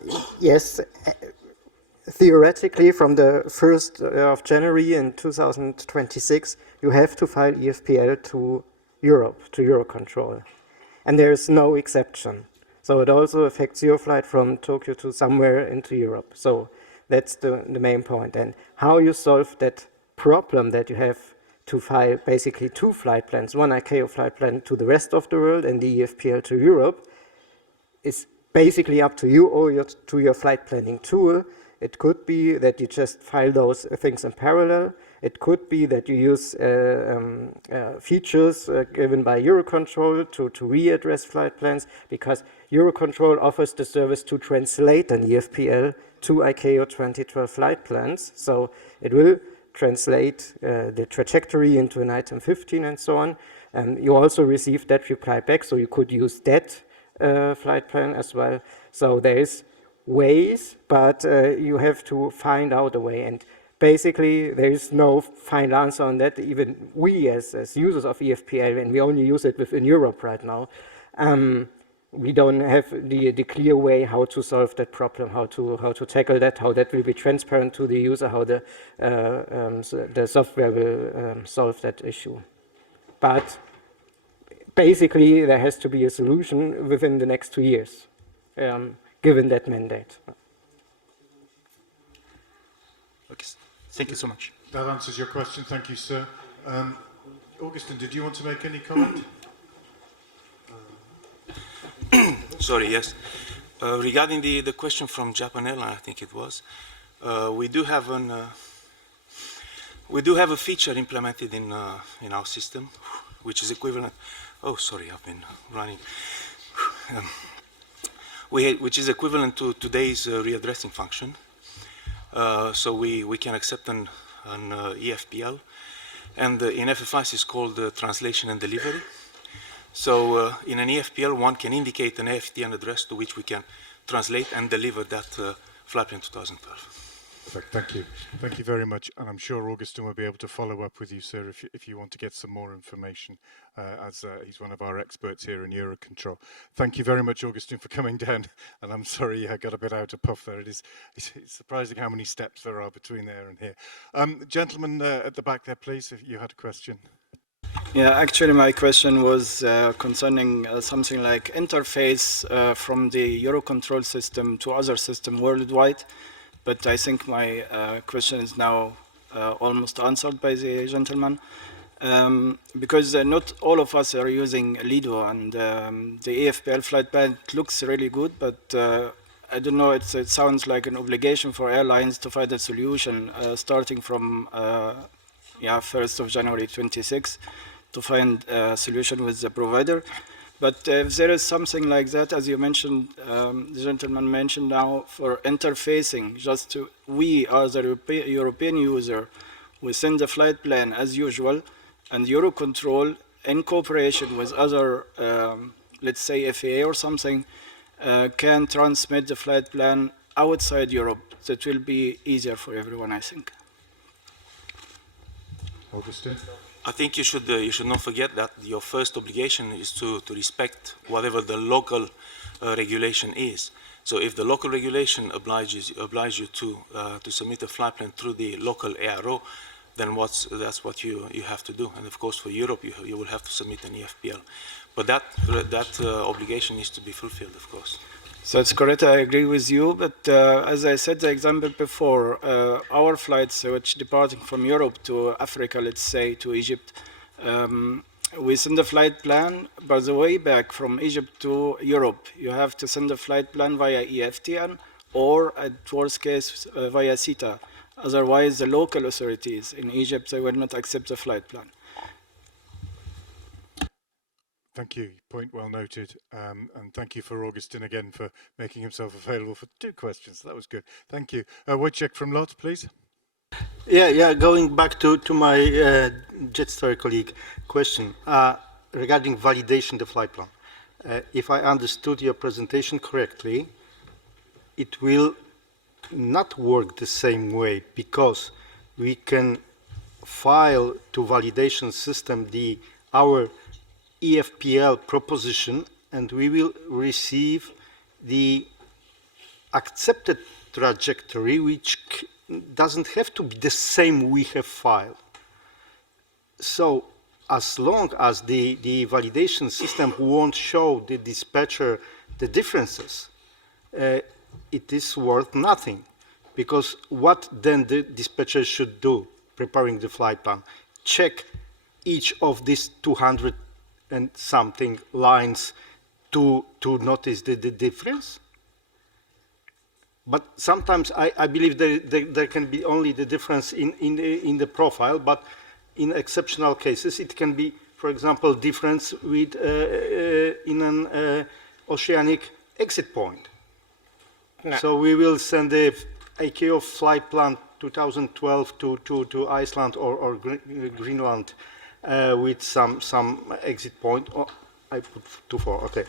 yes, theoretically from the 1st of January in 2026, you have to file EFPL to Europe, to EUROCONTROL. And there is no exception. So it also affects your flight from Tokyo to somewhere into Europe. So that's the main point. And how you solve that problem that you have to file basically two flight plans, one ICAO flight plan to the rest of the world and the EFPL to Europe, is basically up to you or to your flight planning tool. It could be that you just file those things in parallel. It could be that you use features given by EUROCONTROL to readdress flight plans, because EUROCONTROL offers the service to translate an EFPL to ICAO 2012 flight plans. So it will translate the trajectory into an item 15 and so on. You also receive that reply back, so you could use that flight plan as well. So there is ways, but you have to find out a way. And basically, there is no final answer on that. Even we, as users of EFPL, and we only use it within Europe right now, we don't have the clear way how to solve that problem, how to tackle that, how that will be transparent to the user, how the software will solve that issue. But basically, there has to be a solution within the next 2 years, given that mandate. Okay. Thank you so much. That answers your question. Thank you, sir. Augustin, did you want to make any comment? Sorry, yes. Regarding the question from Japan Airlines, I think it was, we do have a feature implemented in our system, which is equivalent. Oh, sorry, I've been running. Which is equivalent to today's readdressing function. So we can accept an EFPL, and in FFIs it's called translation and delivery. So in an EFPL, one can indicate an AFTN address to which we can translate and deliver that flight plan 2012. Perfect, thank you. Thank you very much. And I'm sure Augustin will be able to follow up with you, sir, if you want to get some more information, as he's one of our experts here in EUROCONTROL. Thank you very much, Augustin, for coming down. And I'm sorry I got a bit out of puff there. It's surprising how many steps there are between there and here. Gentleman at the back there, please, if you had a question. Yeah, actually, my question was concerning something like interface from the EUROCONTROL system to other system worldwide. But I think my question is now almost answered by the gentleman. Because not all of us are using Lido, and the EFPL flight plan looks really good, but I don't know, it sounds like an obligation for airlines to find a solution starting from 1st of January 26 to find a solution with the provider. But if there is something like that, as you mentioned, the gentleman mentioned now, for interfacing, just to, we are the European user, we send the flight plan as usual, and EUROCONTROL, in cooperation with other, let's say FAA or something, can transmit the flight plan outside Europe. That will be easier for everyone, I think. Augustin? I think you should not forget that your first obligation is to respect whatever the local regulation is. So if the local regulation oblige you to submit a flight plan through the local ARO, then that's what you have to do. And of course, for Europe, you will have to submit an EFPL. But that obligation needs to be fulfilled, of course. So it's correct, I agree with you, but as I said the example before, our flights which departing from Europe to Africa, let's say, to Egypt, we send a flight plan, by the way back from Egypt to Europe, you have to send a flight plan via EFTN or, at worst case, via CETA. Otherwise, the local authorities in Egypt, they will not accept the flight plan. Thank you. Point well noted. And thank you for Augustin again for making himself available for 2 questions. That was good. Thank you. Wojciech from LOT, please. Yeah. Going back to my Jetstar colleague question regarding validation of the flight plan. If I understood your presentation correctly, it will not work the same way because we can file to validation system our EFPL proposition, and we will receive the accepted trajectory, which doesn't have to be the same we have filed. So as long as the validation system won't show the dispatcher the differences, it is worth nothing. Because what then the dispatcher should do, preparing the flight plan? Check each of these 200 and something lines to notice the difference. But sometimes I believe there can be only the difference in the profile, but in exceptional cases it can be, for example, difference with in an oceanic exit point. No. So we will send the ICAO flight plan 2012 to Iceland or Greenland. With some exit point. Oh, I put 24, okay.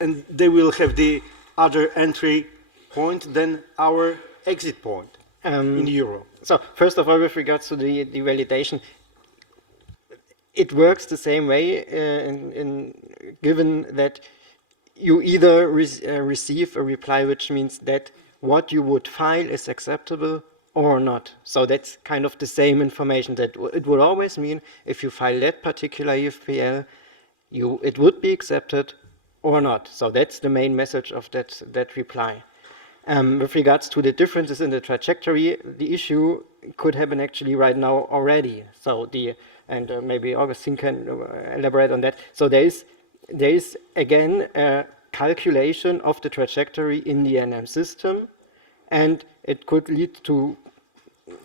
And they will have the other entry point than our exit point in Euro. So first of all, with regards to the validation, it works the same way given that you either receive a reply which means that what you would file is acceptable or not. So that's kind of the same information that it would always mean if you file that particular EFPL, it would be accepted or not. So that's the main message of that reply. With regards to the differences in the trajectory, the issue could happen actually right now already. So maybe Augustin can elaborate on that. So there is again a calculation of the trajectory in the NM system, and it could lead to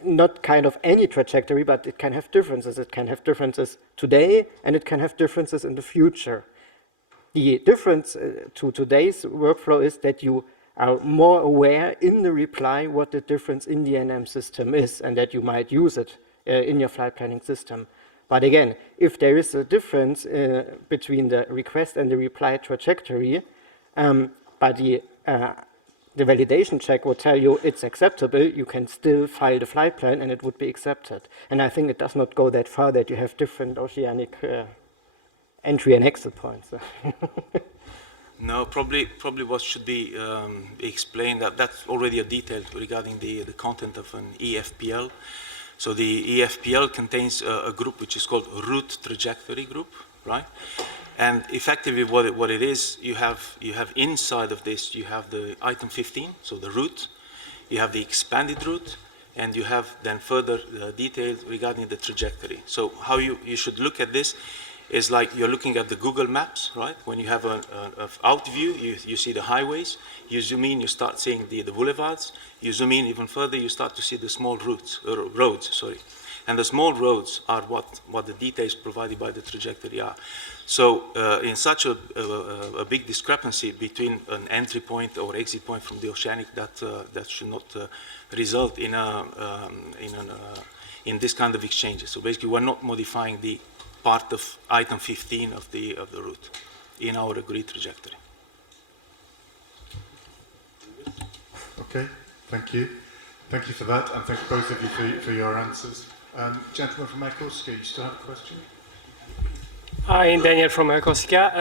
not kind of any trajectory, but it can have differences. It can have differences today, and it can have differences in the future. The difference to today's workflow is that you are more aware in the reply what the difference in the NM system is, and that you might use it in your flight planning system. But again, if there is a difference between the request and the reply trajectory, but the validation check will tell you it's acceptable, you can still file the flight plan and it would be accepted. And I think it does not go that far that you have different oceanic entry and exit points. No, probably what should be explained, that's already a detail regarding the content of an EFPL. So the EFPL contains a group which is called route trajectory group, right? And effectively what it is, you have inside of this, you have the item 15, so the route, you have the expanded route, and you have then further details regarding the trajectory. So how you should look at this is like you're looking at the Google Maps, right? When you have an out view, you see the highways. You zoom in, you start seeing the boulevards. You zoom in even further, you start to see the small roads, sorry. And the small roads are what the details provided by the trajectory are. So in such a big discrepancy between an entry point or exit point from the oceanic, that should not result in this kind of exchanges. So basically, we're not modifying the part of item 15 of the route in our agreed trajectory. Okay, thank you. Thank you for that, and thank both of you for your answers. Gentleman from Korsica, you still have a question? Hi, Daniel from Korsica.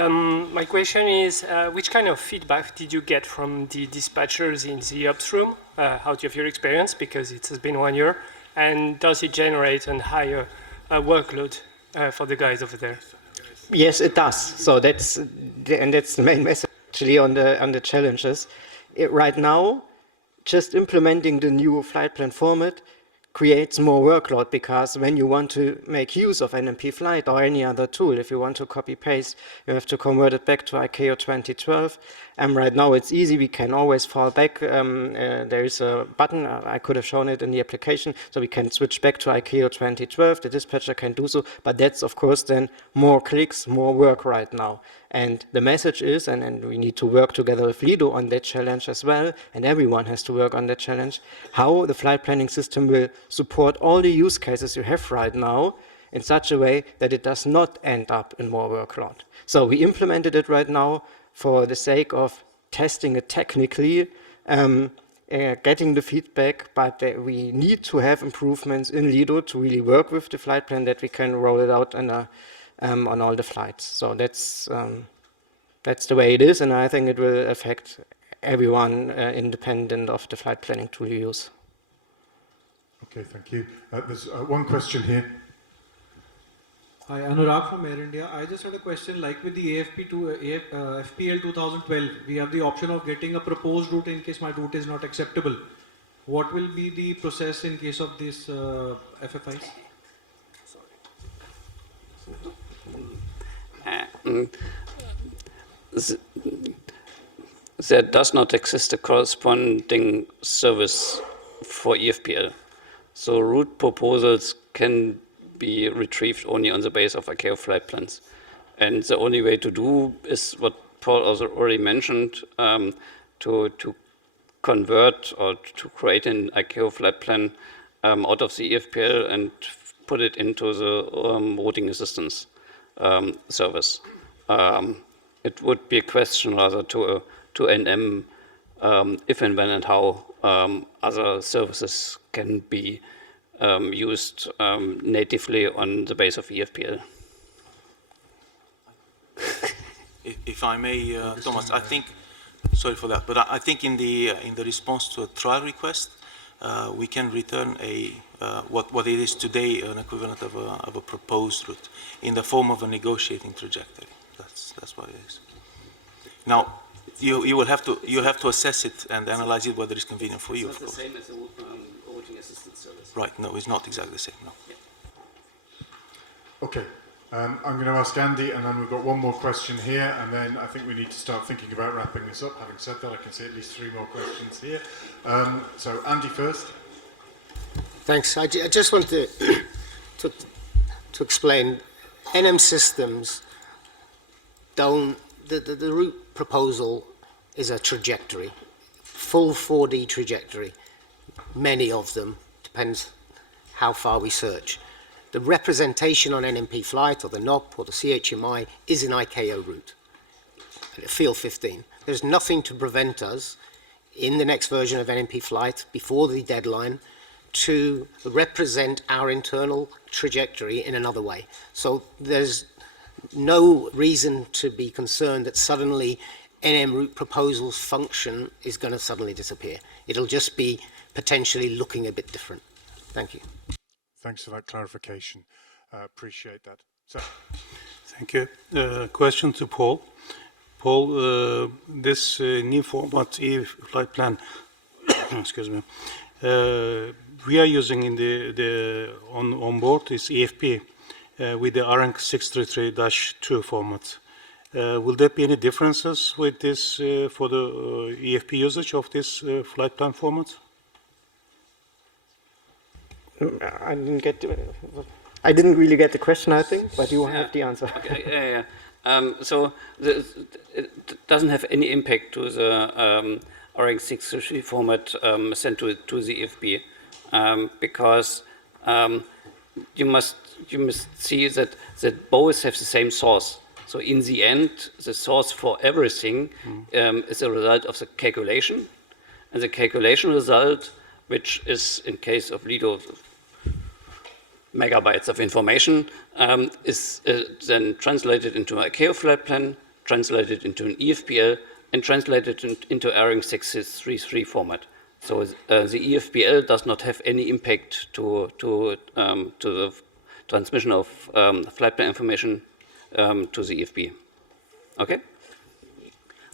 My question is, which kind of feedback did you get from the dispatchers in the ops room out of your experience, because it has been 1 year, and does it generate a higher workload for the guys over there? Yes, it does. So that's the main message actually on the challenges. Right now, just implementing the new flight plan format creates more workload, because when you want to make use of NMP Flight or any other tool, if you want to copy paste, you have to convert it back to ICAO 2012. Right now it's easy, we can always fall back. There is a button, I could have shown it in the application, so we can switch back to ICAO 2012, the dispatcher can do so, but that's of course then more clicks, more work right now. And the message is, and we need to work together with Lido on that challenge as well, and everyone has to work on that challenge, how the flight planning system will support all the use cases you have right now in such a way that it does not end up in more workload. So we implemented it right now for the sake of testing it technically, getting the feedback, but we need to have improvements in Lido to really work with the flight plan, that we can roll it out on all the flights. So that's the way it is, and I think it will affect everyone independent of the flight planning tool you use. Okay, thank you. There's one question here. Hi, Anurag from Air India. I just had a question, like with the FPL 2012, we have the option of getting a proposed route in case my route is not acceptable. What will be the process in case of these FFIs? There does not exist a corresponding service for EFPL. So route proposals can be retrieved only on the basis of ICAO flight plans. And the only way to do is what Paul also already mentioned, to convert or to create an ICAO flight plan out of the EFPL and put it into the routing assistance service. It would be a question rather to NM if and when and how other services can be used natively on the base of EFPL. If I may, Thomas, I think, sorry for that, but I think in the response to a trial request, we can return what it is today, an equivalent of a proposed route in the form of a negotiating trajectory. That's what it is. Now, you'll have to assess it and analyze it whether it's convenient for you. It's not the same as the routing assistance service. Right. No, it's not exactly the same. No. Yeah. Okay. I'm going to ask Andy, and then we've got one more question here, and then I think we need to start thinking about wrapping this up. Having said that, I can see at least 3 more questions here. So Andy first. Thanks. I just want to explain. NM systems don't. The route proposal is a trajectory, full 4D trajectory. Many of them, depends how far we search. The representation on NMP Flight or the NOP or the CHMI is an ICAO route, field 15. There's nothing to prevent us in the next version of NMP Flight before the deadline to represent our internal trajectory in another way. So there's no reason to be concerned that suddenly NM route proposals function is going to suddenly disappear. It'll just be potentially looking a bit different. Thank you. thanks for that clarification. Appreciate that. So, Thank you. Question to Paul. Paul, this new format flight plan, excuse me, we are using in the on board is EFP with the ARANC 633-2 format. Will there be any differences with this for the EFP usage of this flight plan format? I didn't really get the question, I think, but you have the answer. Okay, so it doesn't have any impact to the ARANC 633 format sent to the EFP because you must see that both have the same source. So in the end, the source for everything is a result of the calculation, and the calculation result, which is in case of Lido megabytes of information, is then translated into an ICAO flight plan, translated into an EFPL, and translated into ARANC 633 format. So the EFPL does not have any impact to the transmission of flight plan information to the EFP. Okay?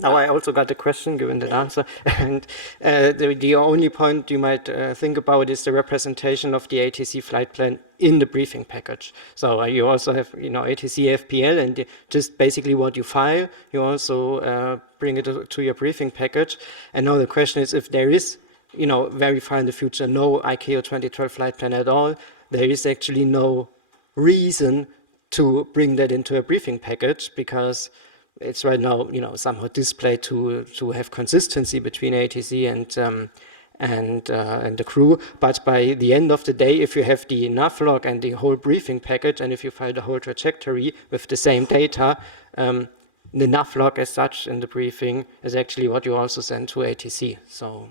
Now I also got a question given that answer, and the only point you might think about is the representation of the ATC flight plan in the briefing package. So you also have, ATC FPL, and just basically what you file, you also bring it to your briefing package. And now the question is, if there is, very far in the future, no ICAO 2012 flight plan at all, there is actually no reason to bring that into a briefing package, because it's right now, somehow displayed to have consistency between ATC and the crew. But by the end of the day, if you have the nav log and the whole briefing package, and if you file the whole trajectory with the same data, the nav log as such in the briefing is actually what you also send to ATC. So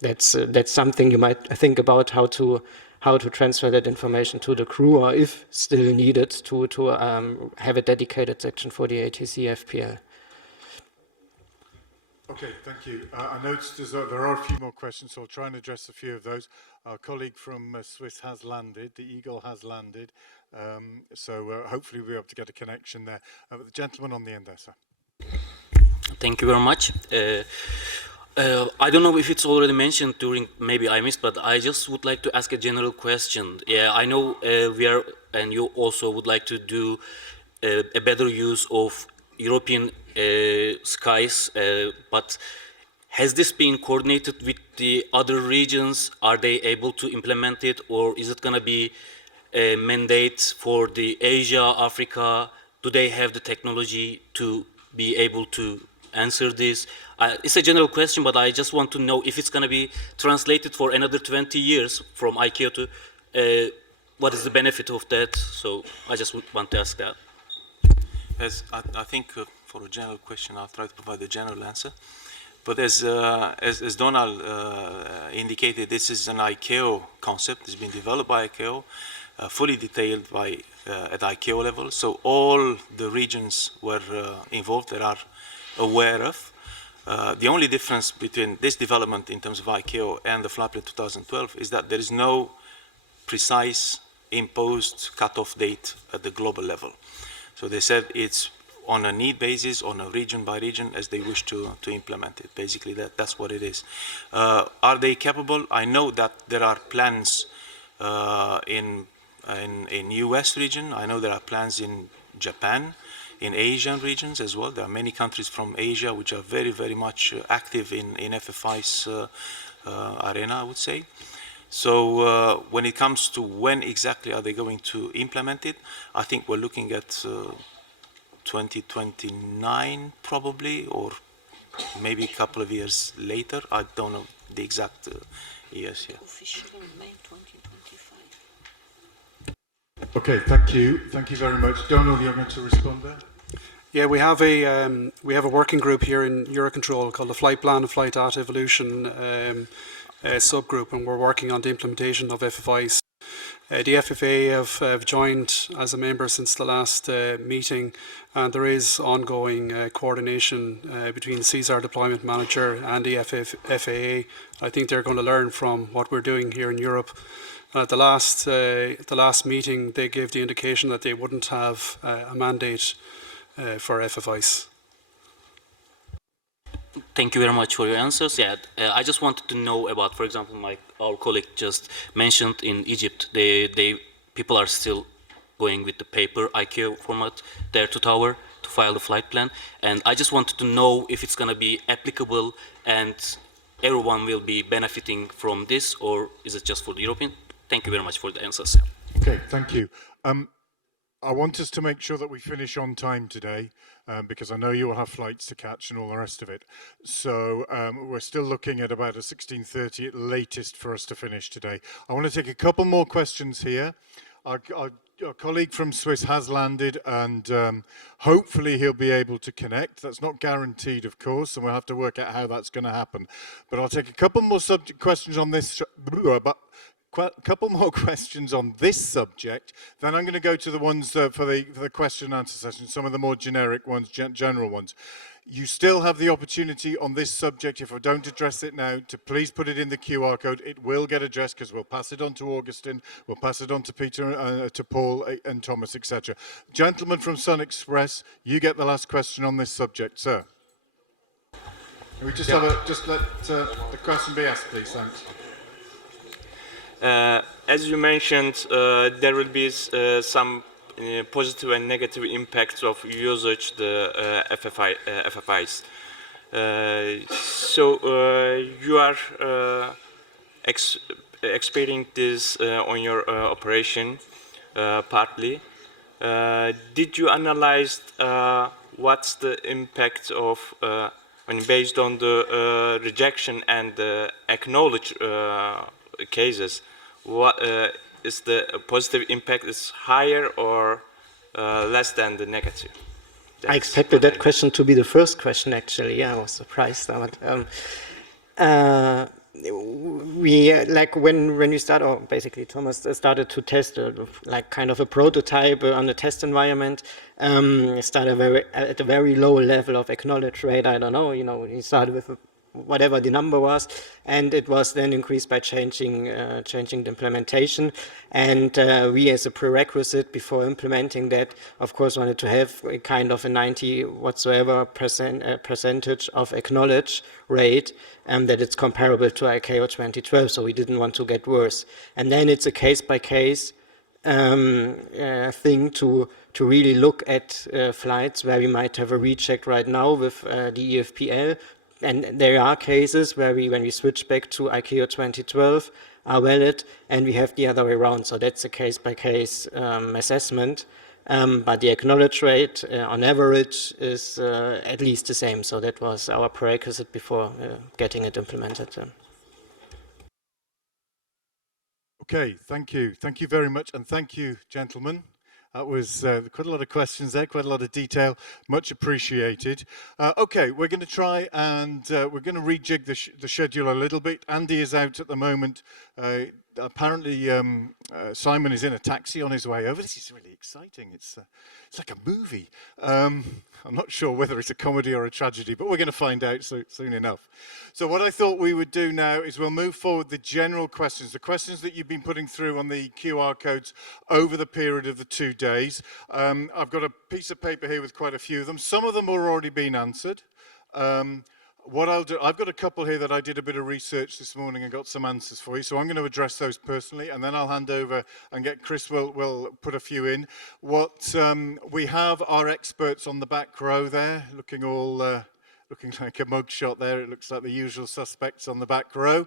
that's something you might think about, how to transfer that information to the crew, or if still needed, to have a dedicated section for the ATC FPL. okay, thank you. I noticed there are a few more questions, so I'll try and address a few of those. Our colleague from Swiss has landed, the Eagle has landed, so hopefully we'll be able to get a connection there. The gentleman on the end there, sir. Thank you very much. I don't know if it's already mentioned during, maybe I missed, but I just would like to ask a general question. Yeah, I know we are, and you also would like to do a better use of European skies, but has this been coordinated with the other regions? Are they able to implement it, or is it going to be a mandate for the Asia, Africa? Do they have the technology to be able to answer this? It's a general question, but I just want to know if it's going to be translated for another 20 years from ICAO to what is the benefit of that? So I just want to ask that. As I think for a general question, I'll try to provide a general answer. But as Donald indicated, this is an ICAO concept. It's been developed by ICAO, fully detailed by at ICAO level. So all the regions were involved that are aware of. The only difference between this development in terms of ICAO and the flight plan 2012 is that there is no precise imposed cutoff date at the global level. So they said it's on a need basis, on a region by region, as they wish to implement it. Basically, that's what it is. Are they capable? I know that there are plans in US region. I know there are plans in Japan, in Asian regions as well. There are many countries from Asia which are very, very much active in FFI's arena, I would say. So when it comes to when exactly are they going to implement it, I think we're looking at 2029 probably, or maybe a couple of years later. I don't know the exact years here. Officially in May 2025. Okay, thank you. Thank you very much. Donald, you're going to respond there? Yeah, we have a working group here in EUROCONTROL called the Flight Plan and Flight Data Evolution subgroup, and we're working on the implementation of FFIs. The FFA have joined as a member since the last meeting, and there is ongoing coordination between the CSAR Deployment Manager and the FAA. I think they're going to learn from what we're doing here in Europe, At the last meeting, they gave the indication that they wouldn't have a mandate for FFIs. Thank you very much for your answers. Yeah, I just wanted to know about, for example, our colleague just mentioned in Egypt, people are still going with the paper ICAO format there to tower to file the flight plan, and I just wanted to know if it's going to be applicable and everyone will be benefiting from this, or is it just for the European? Thank you very much for the answers. Okay, thank you. I want us to make sure that we finish on time today, because I know you will have flights to catch and all the rest of it. So we're still looking at about a 16:30 at latest for us to finish today. I want to take a couple more questions here. Our colleague from Swiss has landed, and hopefully he'll be able to connect. That's not guaranteed, of course, and we'll have to work out how that's going to happen. But I'll take a couple more questions on this. A couple more questions on this subject, then I'm going to go to the ones for the question and answer session, some of the more generic ones, general ones. You still have the opportunity on this subject, if I don't address it now, to please put it in the QR code. It will get addressed because we'll pass it on to Augustin, we'll pass it on to Peter, to Paul and Thomas, etc. Gentleman from Sun Express, you get the last question on this subject, sir. Can we just let the question be asked, please, thanks. As you mentioned, there will be some positive and negative impacts of usage the FFIs. So you are experiencing this on your operation partly. Did you analyze what's the impact of, based on the rejection and the acknowledged cases, what is the positive impact is higher or less than the negative? I expected that question to be the first question, actually. Yeah, I was surprised. We, like when we start, or basically Thomas started to test like kind of a prototype on the test environment, started at a very low level of acknowledge rate. I don't know, he started with whatever the number was, and it was then increased by changing the implementation. And we, as a prerequisite before implementing that, of course, wanted to have a kind of a 90 whatsoever percentage of acknowledge rate, that it's comparable to ICAO 2012. So we didn't want to get worse. And then it's a case-by-case thing to really look at flights where we might have a reject right now with the EFPL. And there are cases where when we switch back to ICAO 2012 are valid, and we have the other way around. So that's a case-by-case assessment. But the acknowledge rate on average is at least the same. So that was our prerequisite before getting it implemented. Okay, thank you. Thank you very much, and thank you, gentlemen. That was quite a lot of questions there, quite a lot of detail, much appreciated. Okay, we're going to try and we're going to rejig the schedule a little bit. Andy is out at the moment. Apparently, Simon is in a taxi on his way over. This is really exciting. It's like a movie. I'm not sure whether it's a comedy or a tragedy, but we're going to find out soon enough. So what I thought we would do now is we'll move forward the general questions, the questions that you've been putting through on the QR codes over the period of the 2 days. I've got a piece of paper here with quite a few of them. Some of them are already been answered. What I'll do, I've got a couple here that I did a bit of research this morning and got some answers for you, so I'm going to address those personally, and then I'll hand over and get Chris will put a few in. What we have our experts on the back row there, looking all looking like a mugshot there. It looks like the usual suspects on the back row.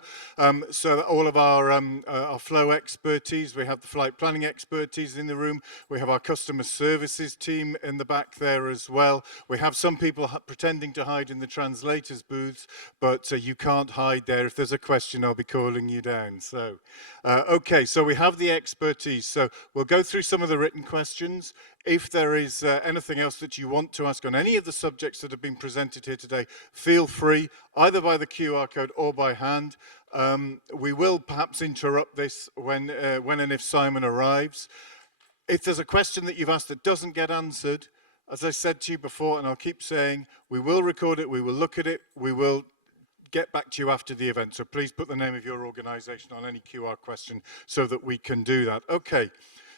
So all of our flow expertise, we have the flight planning expertise in the room. We have our customer services team in the back there as well. We have some people pretending to hide in the translators booths, but you can't hide there. If there's a question, I'll be calling you down. So, okay, so we have the expertise. So we'll go through some of the written questions. If there is anything else that you want to ask on any of the subjects that have been presented here today, feel free, either by the QR code or by hand. We will perhaps interrupt this when and if Simon arrives. If there's a question that you've asked that doesn't get answered, as I said to you before, and I'll keep saying, we will record it, we will look at it, we will get back to you after the event. So please put the name of your organization on any QR question so that we can do that. Okay,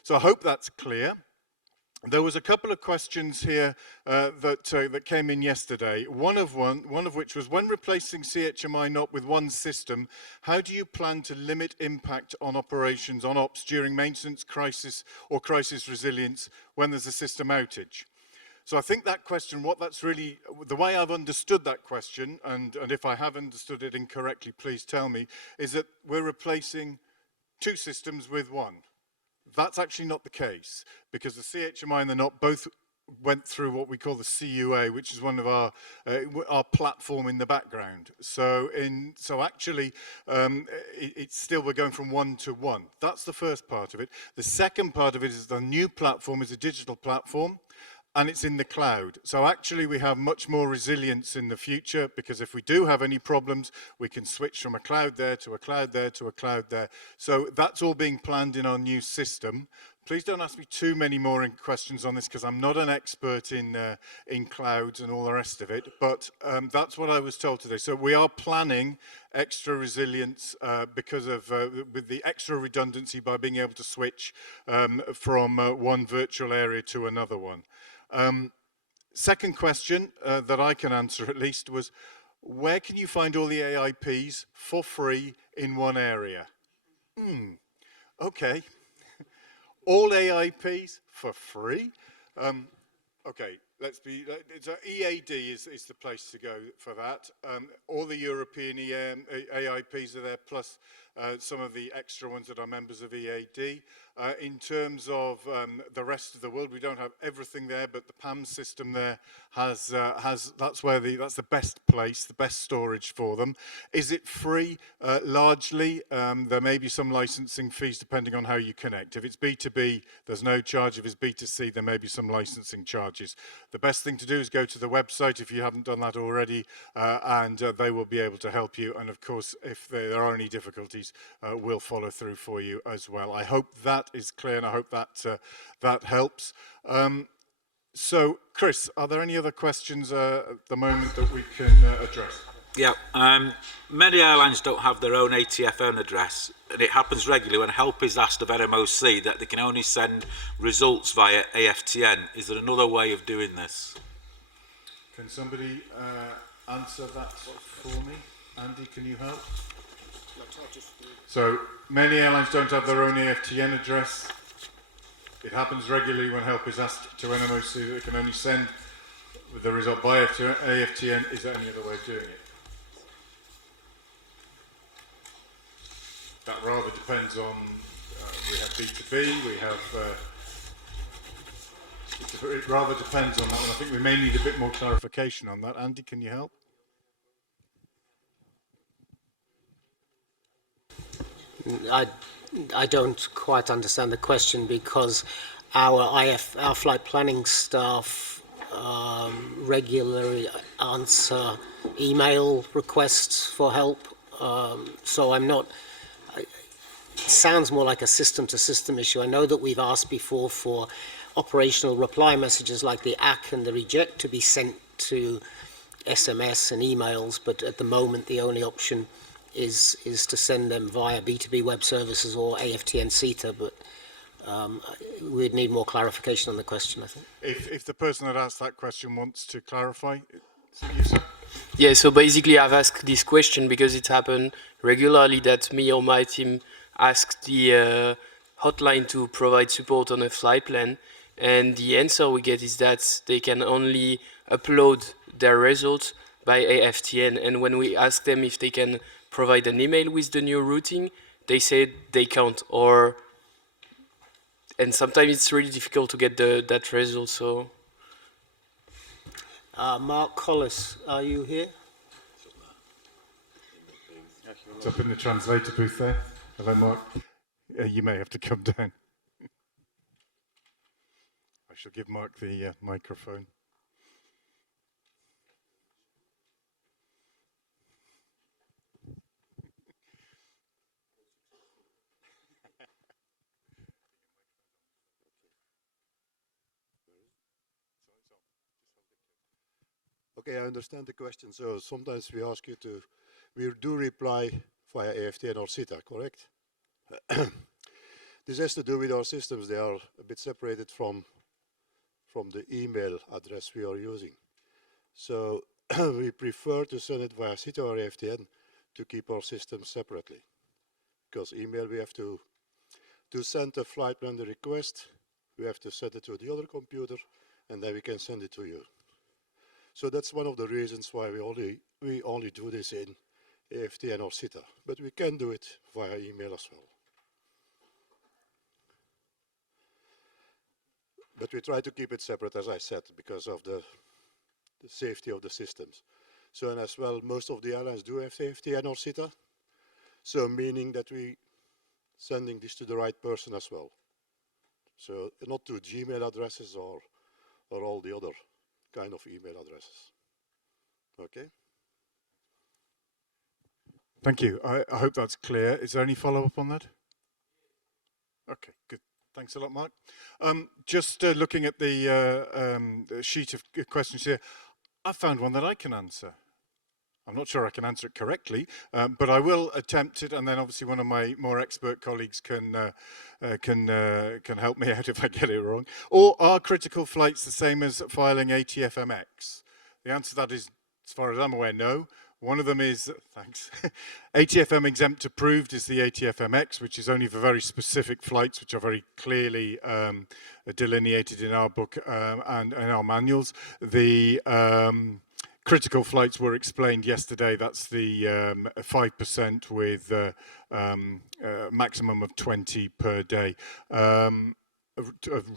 so I hope that's clear. There was a couple of questions here that came in yesterday. One of which was, when replacing CHMI NOP with one system, how do you plan to limit impact on operations, on ops, during maintenance, crisis, or crisis resilience when there's a system outage? So I think that question, what that's really, the way I've understood that question, and if I have understood it incorrectly, please tell me, is that we're replacing two systems with one. That's actually not the case, because the CHMI and the NOP both went through what we call the CUA, which is one of our platform in the background. So actually, it's still, we're going from one to one. That's the first part of it. The second part of it is the new platform is a digital platform, and it's in the cloud. So actually we have much more resilience in the future, because if we do have any problems, we can switch from a cloud there to a cloud there to a cloud there. So that's all being planned in our new system. Please don't ask me too many more questions on this, because I'm not an expert in clouds and all the rest of it, but that's what I was told today. So we are planning extra resilience because of with the extra redundancy by being able to switch from one virtual area to another one. Second question that I can answer at least was, where can you find all the AIPs for free in one area? Okay. All AIPs for free? Okay, EAD is the place to go for that. All the European AIPs are there, plus some of the extra ones that are members of EAD. In terms of the rest of the world, we don't have everything there, but the PAM system there has that's the best place, the best storage for them. Is it free? Largely. There may be some licensing fees depending on how you connect. If it's B2B, there's no charge. If it's B2C, there may be some licensing charges. The best thing to do is go to the website if you haven't done that already, and they will be able to help you. And of course, if there are any difficulties, we'll follow through for you as well. I hope that is clear, and I hope that that helps. So, Chris, are there any other questions at the moment that we can address? Yeah, many airlines don't have their own ATFN address, and it happens regularly when help is asked of NMOC that they can only send results via AFTN. Is there another way of doing this? Can somebody answer that for me? Andy, can you help? So, many airlines don't have their own AFTN address. It happens regularly when help is asked to NMOC that they can only send the result by AFTN. Is there any other way of doing it? That rather depends on, we have B2B, we have, it rather depends on that one. I think we may need a bit more clarification on that. Andy, can you help? I don't quite understand the question, because our flight planning staff regularly answer email requests for help. So I'm not. It sounds more like a system-to-system issue. I know that we've asked before for operational reply messages like the ACK and the reject to be sent to SMS and emails, but at the moment the only option is to send them via B2B web services or AFTN CETA, but we'd need more clarification on the question, I think. If the person that asked that question wants to clarify, is it you, sir? Yeah, so basically I've asked this question because it happened regularly that me or my team asked the hotline to provide support on a flight plan, and the answer we get is that they can only upload their results by AFTN, and when we ask them if they can provide an email with the new routing, they said they can't, and sometimes it's really difficult to get that result, so. Mark Collis, are you here? It's up in the translator booth there. Hello, Mark. You may have to come down. I shall give Mark the microphone. Okay, I understand the question. So sometimes we ask you to we do reply via AFTN or CETA, correct? This has to do with our systems. They are a bit separated from the email address we are using. So we prefer to send it via CETA or AFTN to keep our systems separately. Because email, we have to send a flight plan the request, we have to send it to the other computer, and then we can send it to you. So that's one of the reasons why we only do this in AFTN or CETA, but we can do it via email as well. But we try to keep it separate, as I said, because of the safety of the systems. So, and as well, most of the airlines do have AFTN or CETA, so meaning that we sending this to the right person as well. So not to Gmail addresses or all the other kind of email addresses. Okay? Thank you. I hope that's clear. Is there any follow-up on that? Okay, good. Thanks a lot, Mark. Just looking at the sheet of questions here, I found one that I can answer. I'm not sure I can answer it correctly, but I will attempt it, and then obviously one of my more expert colleagues can help me out if I get it wrong. Or are critical flights the same as filing ATFMX? The answer to that is, as far as I'm aware, no. One of them is, thanks, ATFM exempt approved is the ATFMX, which is only for very specific flights, which are very clearly delineated in our book and in our manuals. The critical flights were explained yesterday. That's the 5% with maximum of 20 per day,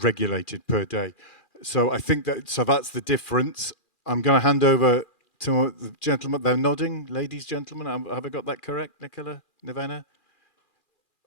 regulated per day. So I think that's the difference. I'm going to hand over to the gentleman. They're nodding, ladies, gentlemen. Have I got that correct, Nicola, Nirvana?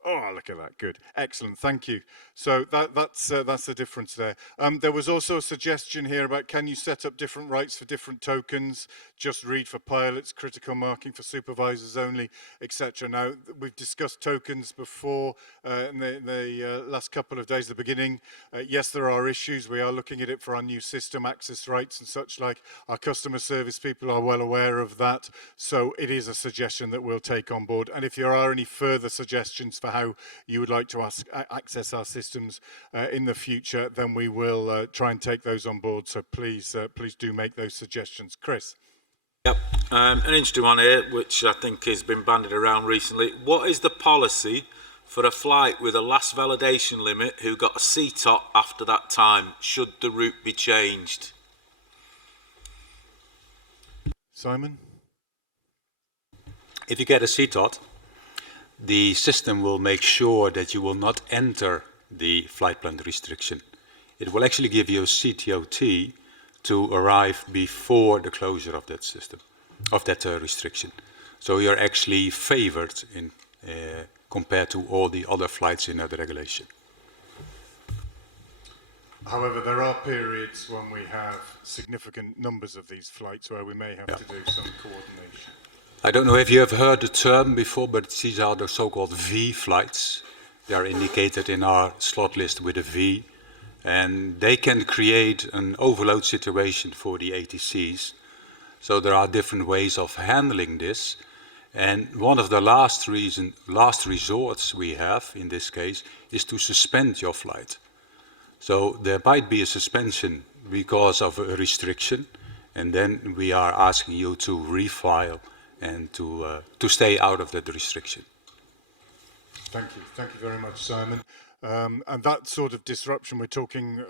Oh, look at that. Good. Excellent. Thank you. So that's the difference there. There was also a suggestion here about can you set up different rights for different tokens, just read for pilots, critical marking for supervisors only, etc. Now, we've discussed tokens before in the last couple of days at the beginning. Yes, there are issues. We are looking at it for our new system, access rights and such like. Our customer service people are well aware of that. So it is a suggestion that we'll take on board. And if there are any further suggestions for how you would like to access our systems in the future, then we will try and take those on board. So please do make those suggestions. Chris. Yep, an interesting one here, which I think has been bandied around recently. What is the policy for a flight with a last validation limit who got a CTOT after that time? Should the route be changed? Simon? If you get a CTOT, the system will make sure that you will not enter the flight plan restriction. It will actually give you a CTOT to arrive before the closure of that system, of that restriction. So you're actually favored in compared to all the other flights in the regulation. However, there are periods when we have significant numbers of these flights where we may have to do some coordination. I don't know if you have heard the term before, but these are the so-called V flights. They are indicated in our slot list with a V, and they can create an overload situation for the ATCs. So there are different ways of handling this. And one of the last resorts we have in this case is to suspend your flight. So there might be a suspension because of a restriction, and then we are asking you to refile and to stay out of that restriction. Thank you very much, Simon. And that sort of disruption, we're talking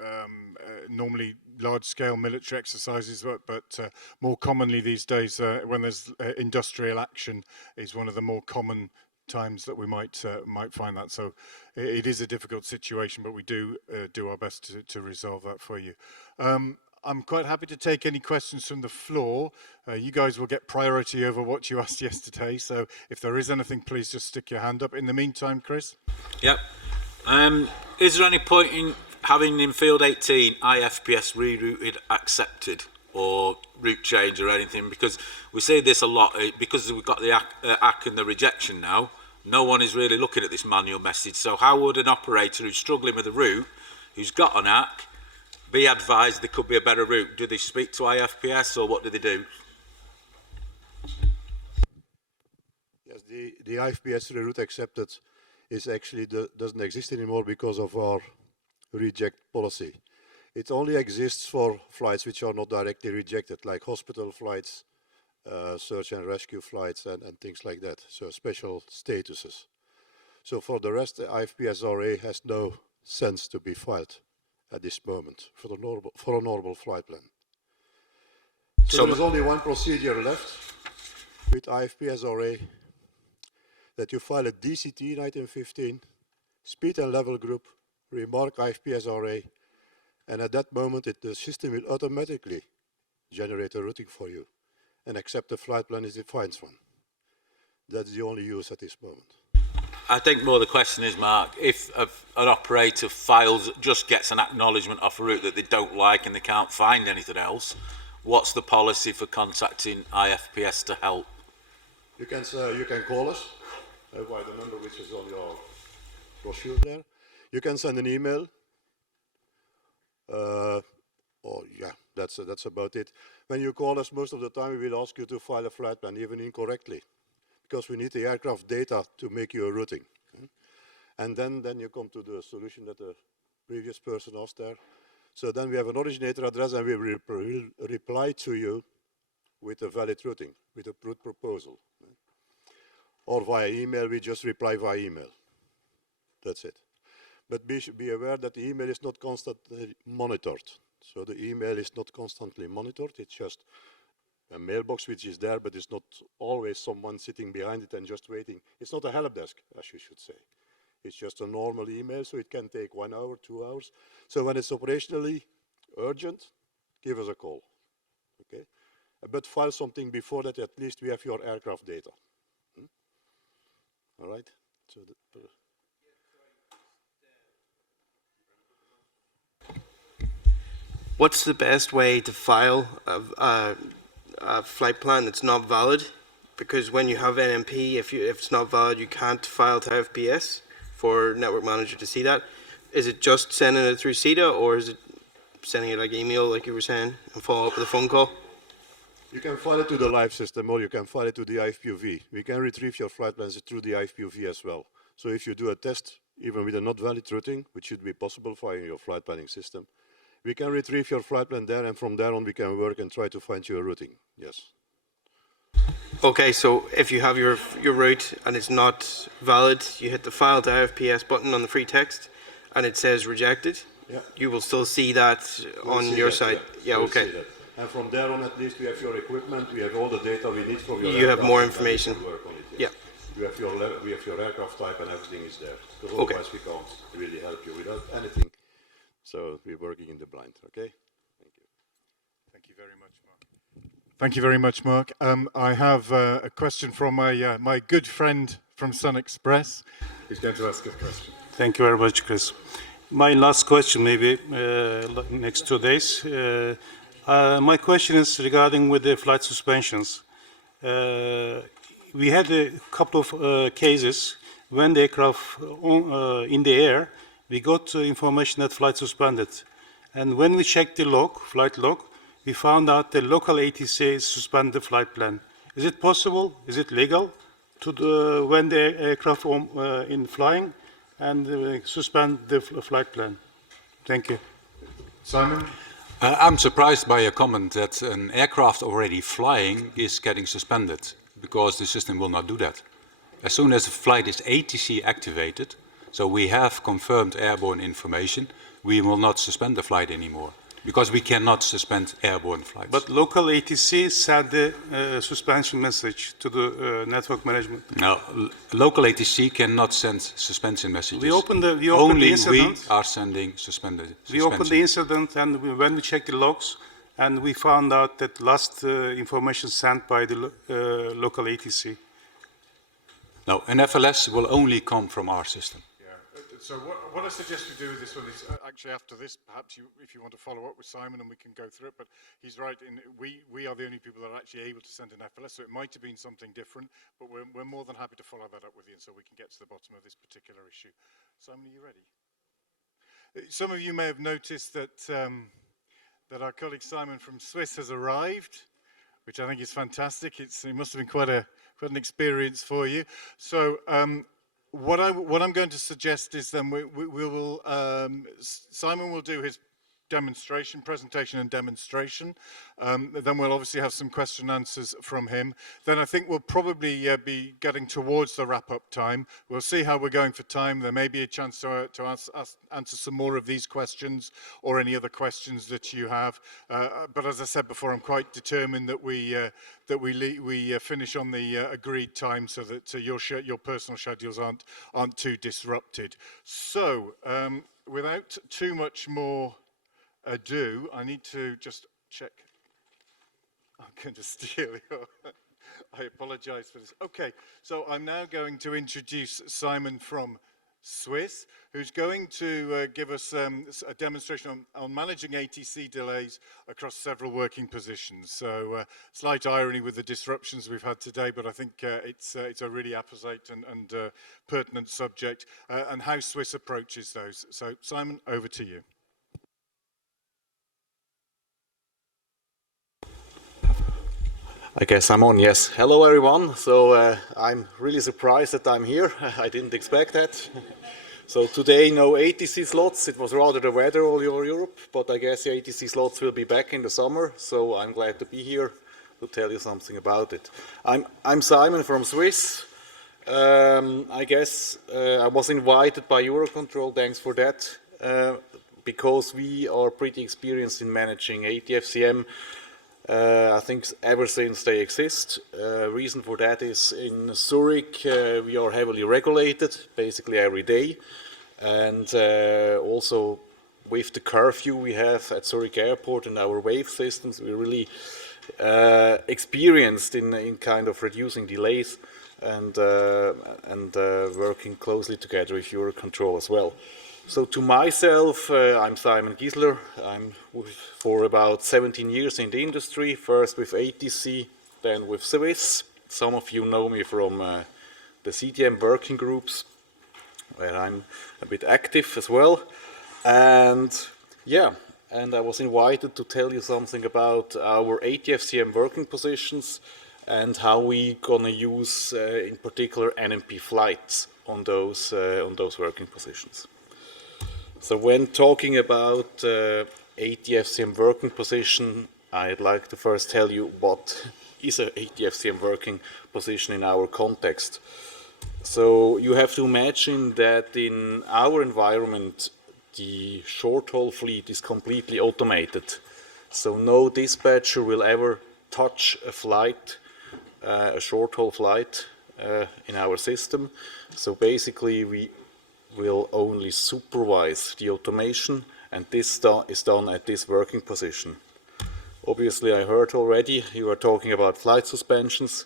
normally large-scale military exercises, but more commonly these days when there's industrial action is one of the more common times that we might find that. So it is a difficult situation, but we do our best to resolve that for you. I'm quite happy to take any questions from the floor. You guys will get priority over what you asked yesterday, so if there is anything, please just stick your hand up. In the meantime, Chris? Yep. Is there any point in having in field 18 IFPS rerouted accepted or route change or anything? Because we say this a lot, because we've got the ACK and the rejection now, no one is really looking at this manual message. So how would an operator who's struggling with a route, who's got an ACK, be advised there could be a better route? Do they speak to IFPS or what do they do? the IFPS reroute accepted is actually doesn't exist anymore because of our reject policy. It only exists for flights which are not directly rejected, like hospital flights, search and rescue flights, and things like that. So special statuses. So for the rest, the IFPS-RA has no sense to be filed at this moment for a normal flight plan. So there's only one procedure left with IFPS-RA, that you file a DCT in item 15, speed and level group, remark IFPS-RA, and at that moment the system will automatically generate a routing for you and accept the flight plan as it finds one. That's the only use at this moment. I think more the question is, Mark, if an operator files, just gets an acknowledgement off a route that they don't like and they can't find anything else, what's the policy for contacting IFPS to help? You can call us by the number which is on your brochure there. You can send an email. Yeah, that's about it. When you call us, most of the time we will ask you to file a flight plan, even incorrectly, because we need the aircraft data to make you a routing. And then you come to the solution that the previous person asked there. So then we have an originator address, and we will reply to you with a valid routing, with a route proposal. Or via email, we just reply via email. That's it. But be aware that the email is not constantly monitored. So the email is not constantly monitored. It's just a mailbox which is there, but it's not always someone sitting behind it and just waiting. It's not a help desk, as you should say. It's just a normal email, so it can take 1 hour, 2 hours. So when it's operationally urgent, give us a call. Okay? But file something before that, at least we have your aircraft data. All right? So what's the best way to file a flight plan that's not valid? Because when you have NMP, if it's not valid, you can't file to FPS for network manager to see that. Is it just sending it through CETA, or is it sending it like email, like you were saying, and follow up with a phone call? you can file it to the live system, or you can file it to the IFPUV. We can retrieve your flight plans through the IFPUV as well. So if you do a test, even with a not valid routing, which should be possible via your flight planning system, we can retrieve your flight plan there, and from there on we can work and try to find you a routing. Yes. Okay, so if you have your route and it's not valid, you hit the file to IFPS button on the free text, and it says rejected. Yeah. You will still see that on your side. Yeah, okay. And from there on, at least we have your equipment, we have all the data we need from your You have more information. Work on it, yes. Yeah. We have your aircraft type, and everything is there. Because Okay. otherwise we can't really help you without anything. So we're working in the blind, okay? Thank you. Thank you very much, Mark. Thank you very much, Mark. I have a question from my good friend from Sun Express. He's going to ask a question. Thank you very much, Chris. My last question, maybe next 2 days. My question is regarding with the flight suspensions. We had a couple of cases when the aircraft in the air, we got information that flight suspended. And when we checked the log, flight log, we found out the local ATC suspended the flight plan. Is it possible, is it legal to when the aircraft in flying and suspend the flight plan? Thank you. Simon? I'm surprised by a comment that an aircraft already flying is getting suspended, because the system will not do that. As soon as the flight is ATC activated, so we have confirmed airborne information, we will not suspend the flight anymore, because we cannot suspend airborne flights. But local ATC sent the suspension message to the network management. No, local ATC cannot send suspension messages. We opened the Only incident. we are sending suspended. We opened the incident, and when we checked the logs, and we found out that last information sent by the local ATC. No, an FLS will only come from our system. So what I suggest we do with this one is actually after this, perhaps if you want to follow up with Simon and we can go through it, but he's right, we are the only people that are actually able to send an FLS, so it might have been something different, but we're more than happy to follow that up with you, and so we can get to the bottom of this particular issue. Simon, are you ready? Some of you may have noticed that, that our colleague Simon from Swiss has arrived, which I think is fantastic. It must have been quite a an experience for you. So what I'm going to suggest is then we will Simon will do his presentation and demonstration. Then we'll obviously have some question and answers from him. Then I think we'll probably be getting towards the wrap-up time. We'll see how we're going for time. There may be a chance to answer some more of these questions or any other questions that you have. But as I said before, I'm quite determined that we finish on the agreed time so that your personal schedules aren't too disrupted. So without too much more ado, I need to just check. I'm going to steal your. I apologize for this. Okay, so I'm now going to introduce Simon from Swiss, who's going to give us a demonstration on managing ATC delays across several working positions. So slight irony with the disruptions we've had today, but I think it's a really apposite and pertinent subject, and how Swiss approaches those. So Simon, over to you. I guess I'm on, yes. Hello everyone. So I'm really surprised that I'm here. I didn't expect that. So today no ATC slots. It was rather the weather all over Europe, but I guess the ATC slots will be back in the summer. So I'm glad to be here to tell you something about it. I'm Simon from Swiss. I guess I was invited by EUROCONTROL, thanks for that, because we are pretty experienced in managing ATFCM. I think ever since they exist. Reason for that is in Zurich we are heavily regulated, basically every day, and also with the curfew we have at Zurich Airport and our wave systems, we're really experienced in kind of reducing delays and working closely together with EUROCONTROL as well. So to myself, I'm Simon Giesler. I'm for about 17 years in the industry, first with ATC, then with Swiss. Some of you know me from the CDM working groups, where I'm a bit active as well. And yeah, and I was invited to tell you something about our ATFCM working positions and how we're gonna use, in particular, NMP flights on those working positions. So when talking about ATFCM working position, I'd like to first tell you what is an ATFCM working position in our context. So you have to imagine that in our environment, the short-haul fleet is completely automated. So no dispatcher will ever touch a flight, a short-haul flight in our system. So basically we will only supervise the automation, and this is done at this working position. Obviously, I heard already you are talking about flight suspensions,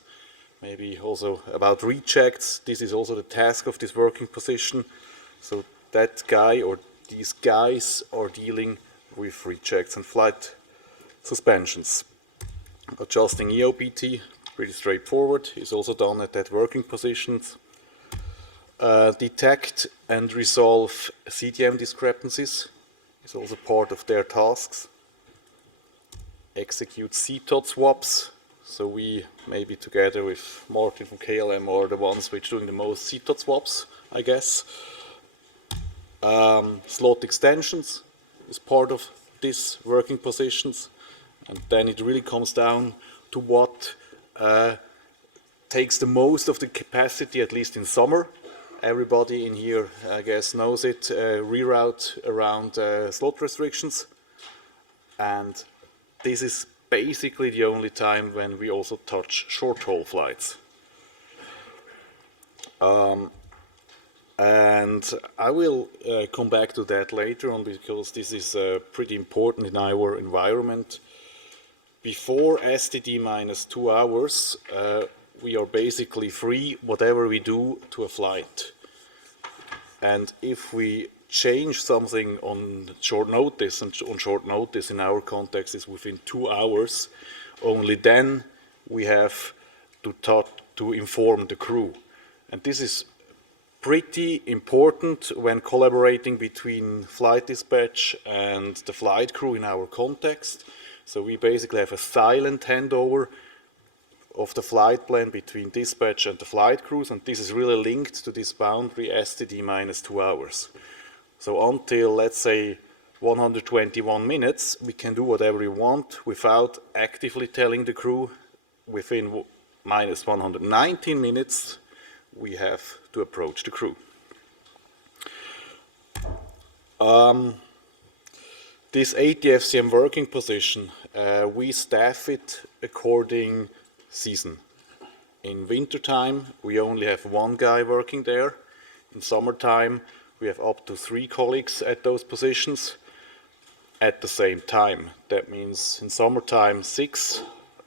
maybe also about rejects. This is also the task of this working position. So that guy or these guys are dealing with rejects and flight suspensions. Adjusting EOPT, pretty straightforward, is also done at that working positions. Detect and resolve CDM discrepancies is also part of their tasks. Execute CTOT swaps. So we, maybe together with Martin from KLM, are the ones which are doing the most CTOT swaps, I guess. Slot extensions is part of these working positions. And then it really comes down to what takes the most of the capacity, at least in summer. Everybody in here, I guess, knows it, reroute around slot restrictions. And this is basically the only time when we also touch short-haul flights. And I will come back to that later on, because this is pretty important in our environment. Before STD minus 2 hours, we are basically free whatever we do to a flight. And if we change something on short notice, and on short notice in our context is within 2 hours, only then we have to inform the crew. And this is pretty important when collaborating between flight dispatch and the flight crew in our context. So we basically have a silent handover of the flight plan between dispatch and the flight crews, and this is really linked to this boundary STD minus 2 hours. So until, let's say, 121 minutes, we can do whatever we want without actively telling the crew. Within minus 119 minutes, we have to approach the crew. This ATFCM working position, we staff it according season. In wintertime, we only have 1 guy working there. In summertime, we have up to 3 colleagues at those positions at the same time. That means in summertime 6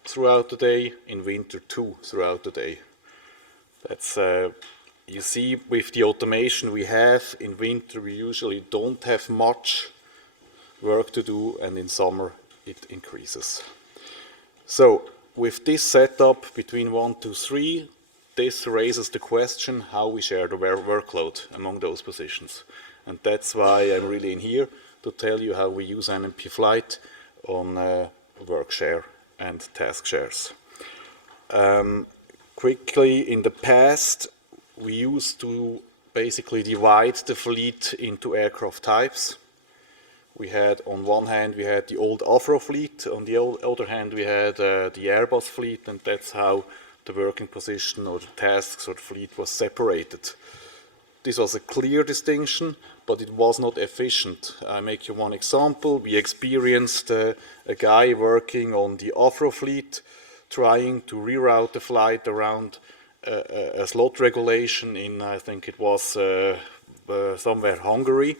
throughout the day, in winter 2 throughout the day. That's you see, with the automation we have in winter, we usually don't have much work to do, and in summer it increases. So with this setup between 1 to 3, this raises the question how we share the workload among those positions. And that's why I'm really in here to tell you how we use NMP Flight on work share and task shares. Quickly, in the past, we used to basically divide the fleet into aircraft types. We had, on one hand, we had the old Afro fleet, on the other hand, we had the Airbus fleet, and that's how the working position or the tasks or the fleet was separated. This was a clear distinction, but it was not efficient. I make you one example. We experienced a guy working on the Afro fleet trying to reroute the flight around a slot regulation in, I think it was somewhere Hungary.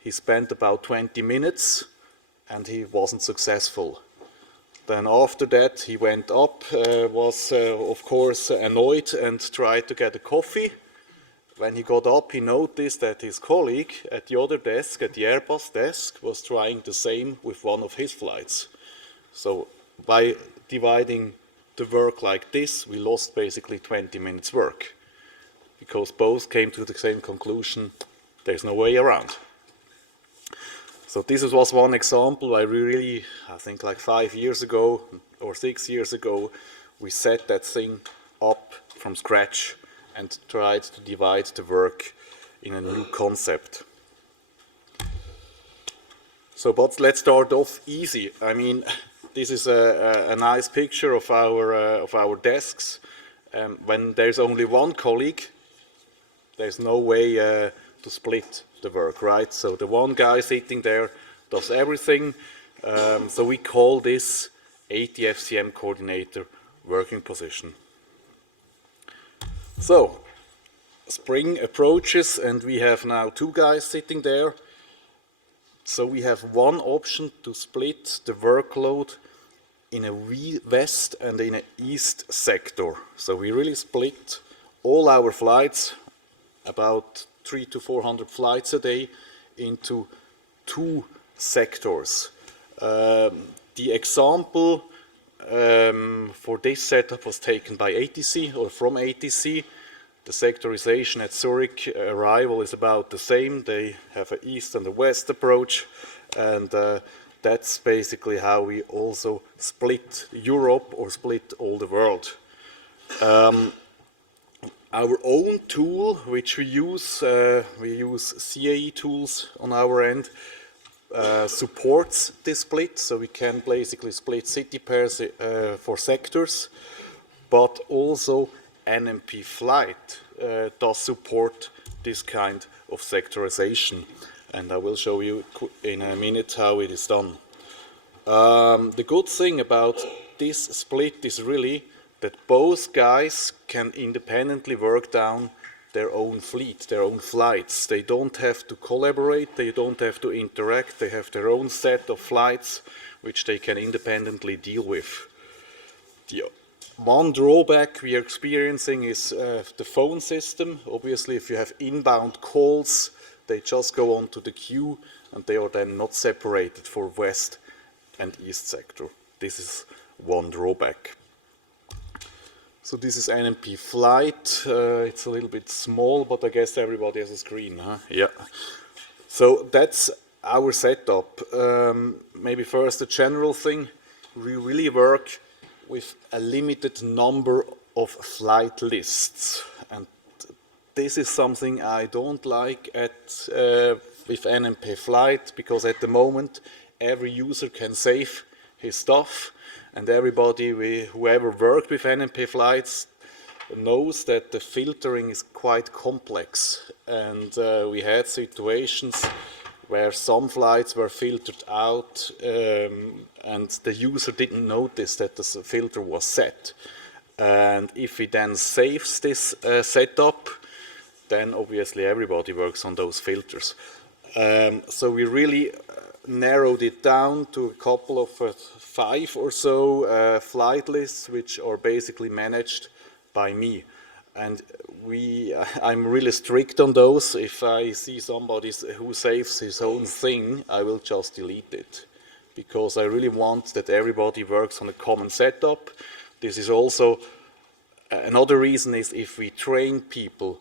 He spent about 20 minutes and he wasn't successful. Then after that he went up, was of course annoyed and tried to get a coffee. When he got up, he noticed that his colleague at the other desk, at the Airbus desk, was trying the same with one of his flights. So by dividing the work like this, we lost basically 20 minutes work, because both came to the same conclusion: there's no way around. So this was one example where we really, I think like 5 years ago or 6 years ago, we set that thing up from scratch and tried to divide the work in a new concept. So, but let's start off easy. I mean, this is a nice picture of our desks. When there's only one colleague, there's no way to split the work, right? So the one guy sitting there does everything. So we call this ATFCM coordinator working position. So spring approaches and we have now 2 guys sitting there. So we have one option to split the workload in a west and in an east sector. So we really split all our flights, about 300 to 400 flights a day, into 2 sectors. The example for this setup was taken by ATC or from ATC. The sectorization at Zurich arrival is about the same. They have an east and a west approach, and that's basically how we also split Europe or split all the world. Our own tool, which we use CAE tools on our end, supports this split, so we can basically split city pairs for sectors, but also NMP Flight does support this kind of sectorization, and I will show you in a minute how it is done. The good thing about this split is really that both guys can independently work down their own fleet, their own flights. They don't have to collaborate, they don't have to interact, they have their own set of flights which they can independently deal with. The one drawback we are experiencing is the phone system. Obviously, if you have inbound calls, they just go onto the queue and they are then not separated for west and east sector. This is one drawback. So this is NMP Flight. It's a little bit small, but I guess everybody has a screen, huh? Yeah. So that's our setup. Maybe first a general thing. We really work with a limited number of flight lists. And this is something I don't like with NMP Flight, because at the moment every user can save his stuff, and everybody, whoever worked with NMP Flights, knows that the filtering is quite complex, and we had situations where some flights were filtered out and the user didn't notice that the filter was set. And if he then saves this setup, then obviously everybody works on those filters. So we really narrowed it down to a couple of 5 or so flight lists, which are basically managed by me. And I'm really strict on those. If I see somebody who saves his own thing, I will just delete it, because I really want that everybody works on a common setup. This is also another reason is if we train people,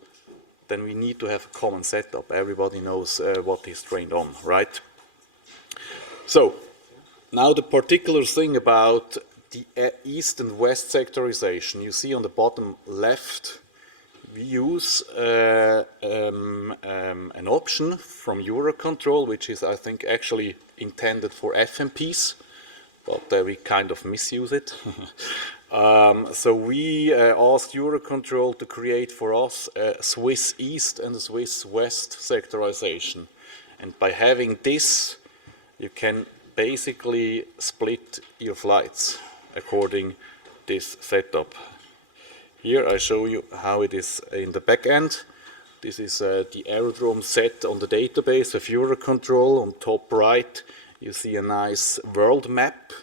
then we need to have a common setup. Everybody knows what he's trained on, right? So now the particular thing about the east and west sectorization, you see on the bottom left, we use an option from EUROCONTROL, which is, I think, actually intended for FMPs, but we kind of misuse it. So we asked EUROCONTROL to create for us a Swiss East and a Swiss West sectorization. And by having this, you can basically split your flights according this setup. Here I show you how it is in the back end. This is the aerodrome set on the database of EUROCONTROL. On top right, you see a nice world map.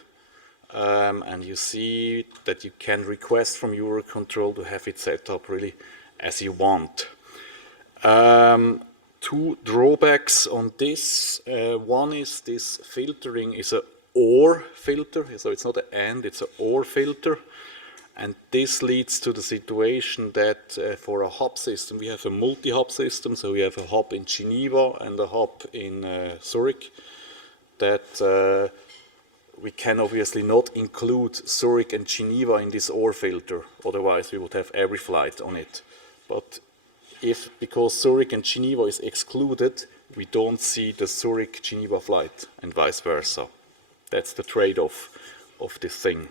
And you see that you can request from EUROCONTROL to have it set up really as you want. 2 drawbacks on this. One is this filtering is an OR filter, so it's not an AND, it's an OR filter. And this leads to the situation that for a hub system, we have a multi-hub system, so we have a hub in Geneva and a hub in Zurich, that we can obviously not include Zurich and Geneva in this OR filter, otherwise we would have every flight on it. But because Zurich and Geneva is excluded, we don't see the Zurich-Geneva flight and vice versa. That's the trade-off of this thing.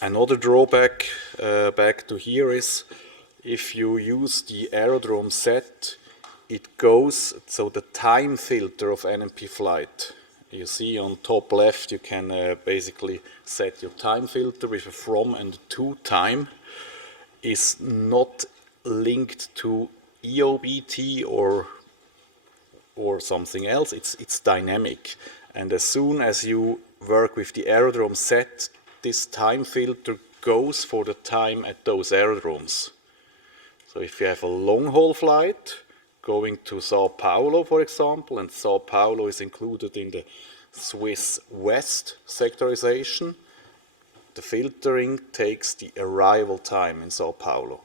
Another drawback back to here is if you use the aerodrome set, it goes, so the time filter of NMP Flight. You see on top left, you can basically set your time filter with a from and to time. Is not linked to EOBT or something else. It's dynamic. And as soon as you work with the aerodrome set, this time filter goes for the time at those aerodromes. So if you have a long-haul flight going to Sao Paulo, for example, and Sao Paulo is included in the Swiss West sectorization, the filtering takes the arrival time in Sao Paulo.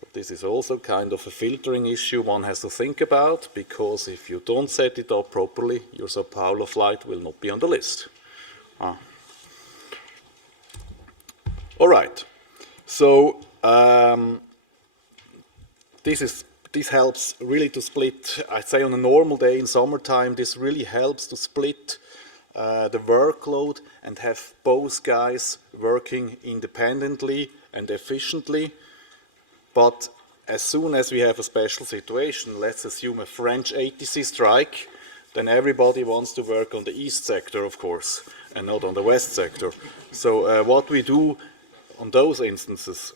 So this is also kind of a filtering issue one has to think about, because if you don't set it up properly, your Sao Paulo flight will not be on the list. All right, so this helps really to split. I'd say on a normal day in summertime, this really helps to split the workload and have both guys working independently and efficiently. But as soon as we have a special situation, let's assume a French ATC strike, then everybody wants to work on the east sector, of course, and not on the west sector. So what we do on those instances,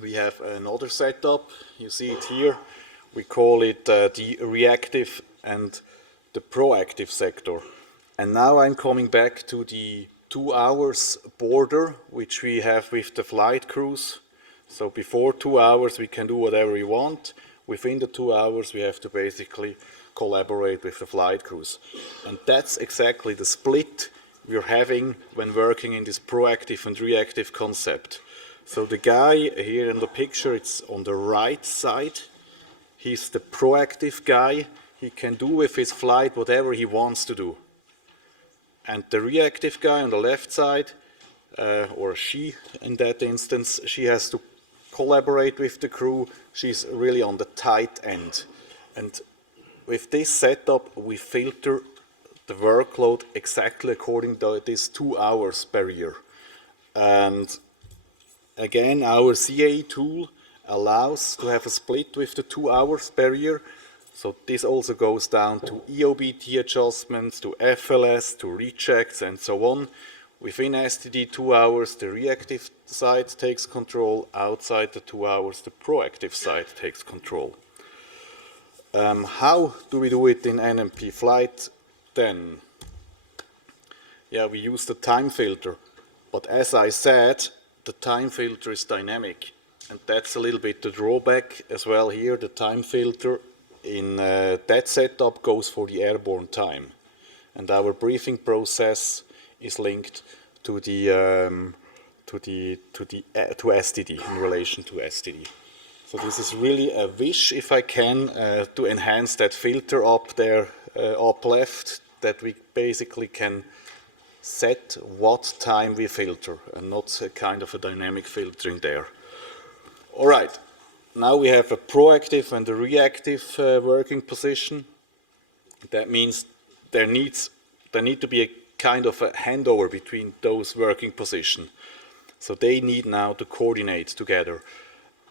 we have another setup. You see it here. We call it the reactive and the proactive sector. And now I'm coming back to the 2 hours border, which we have with the flight crews. So before 2 hours, we can do whatever we want. Within the 2 hours, we have to basically collaborate with the flight crews. And that's exactly the split we're having when working in this proactive and reactive concept. So the guy here in the picture, it's on the right side. He's the proactive guy. He can do with his flight whatever he wants to do. And the reactive guy on the left side, or she in that instance, she has to collaborate with the crew. She's really on the tight end. And with this setup, we filter the workload exactly according to this 2 hours per year. And again, our CAE tool allows to have a split with the 2 hours per year. So this also goes down to EOBT adjustments, to FLS, to rejects, and so on. Within STD 2 hours, the reactive side takes control. Outside the 2 hours, the proactive side takes control. How do we do it in NMP flight then? Yeah, we use the time filter. But as I said, the time filter is dynamic. And that's a little bit the drawback as well here. The time filter in that setup goes for the airborne time. And our briefing process is linked to the to STD, in relation to STD. So this is really a wish, if I can, to enhance that filter up there, up left, that we basically can set what time we filter, and not a kind of a dynamic filtering there. All right, now we have a proactive and a reactive working position. That means there need to be a kind of a handover between those working positions. So they need now to coordinate together.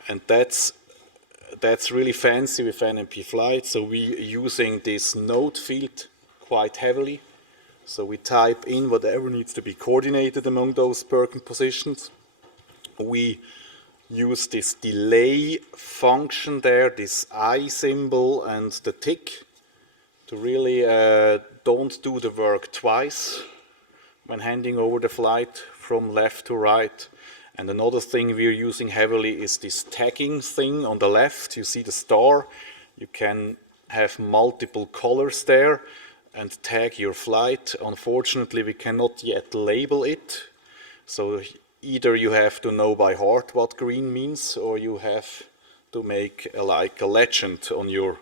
And that's really fancy with NMP flight. So we're using this node field quite heavily. So we type in whatever needs to be coordinated among those working positions. We use this delay function there, this I symbol and the tick, to really don't do the work twice when handing over the flight from left to right. And another thing we're using heavily is this tagging thing on the left. You see the star. You can have multiple colors there and tag your flight. Unfortunately, we cannot yet label it. So either you have to know by heart what green means, or you have to make like a legend on your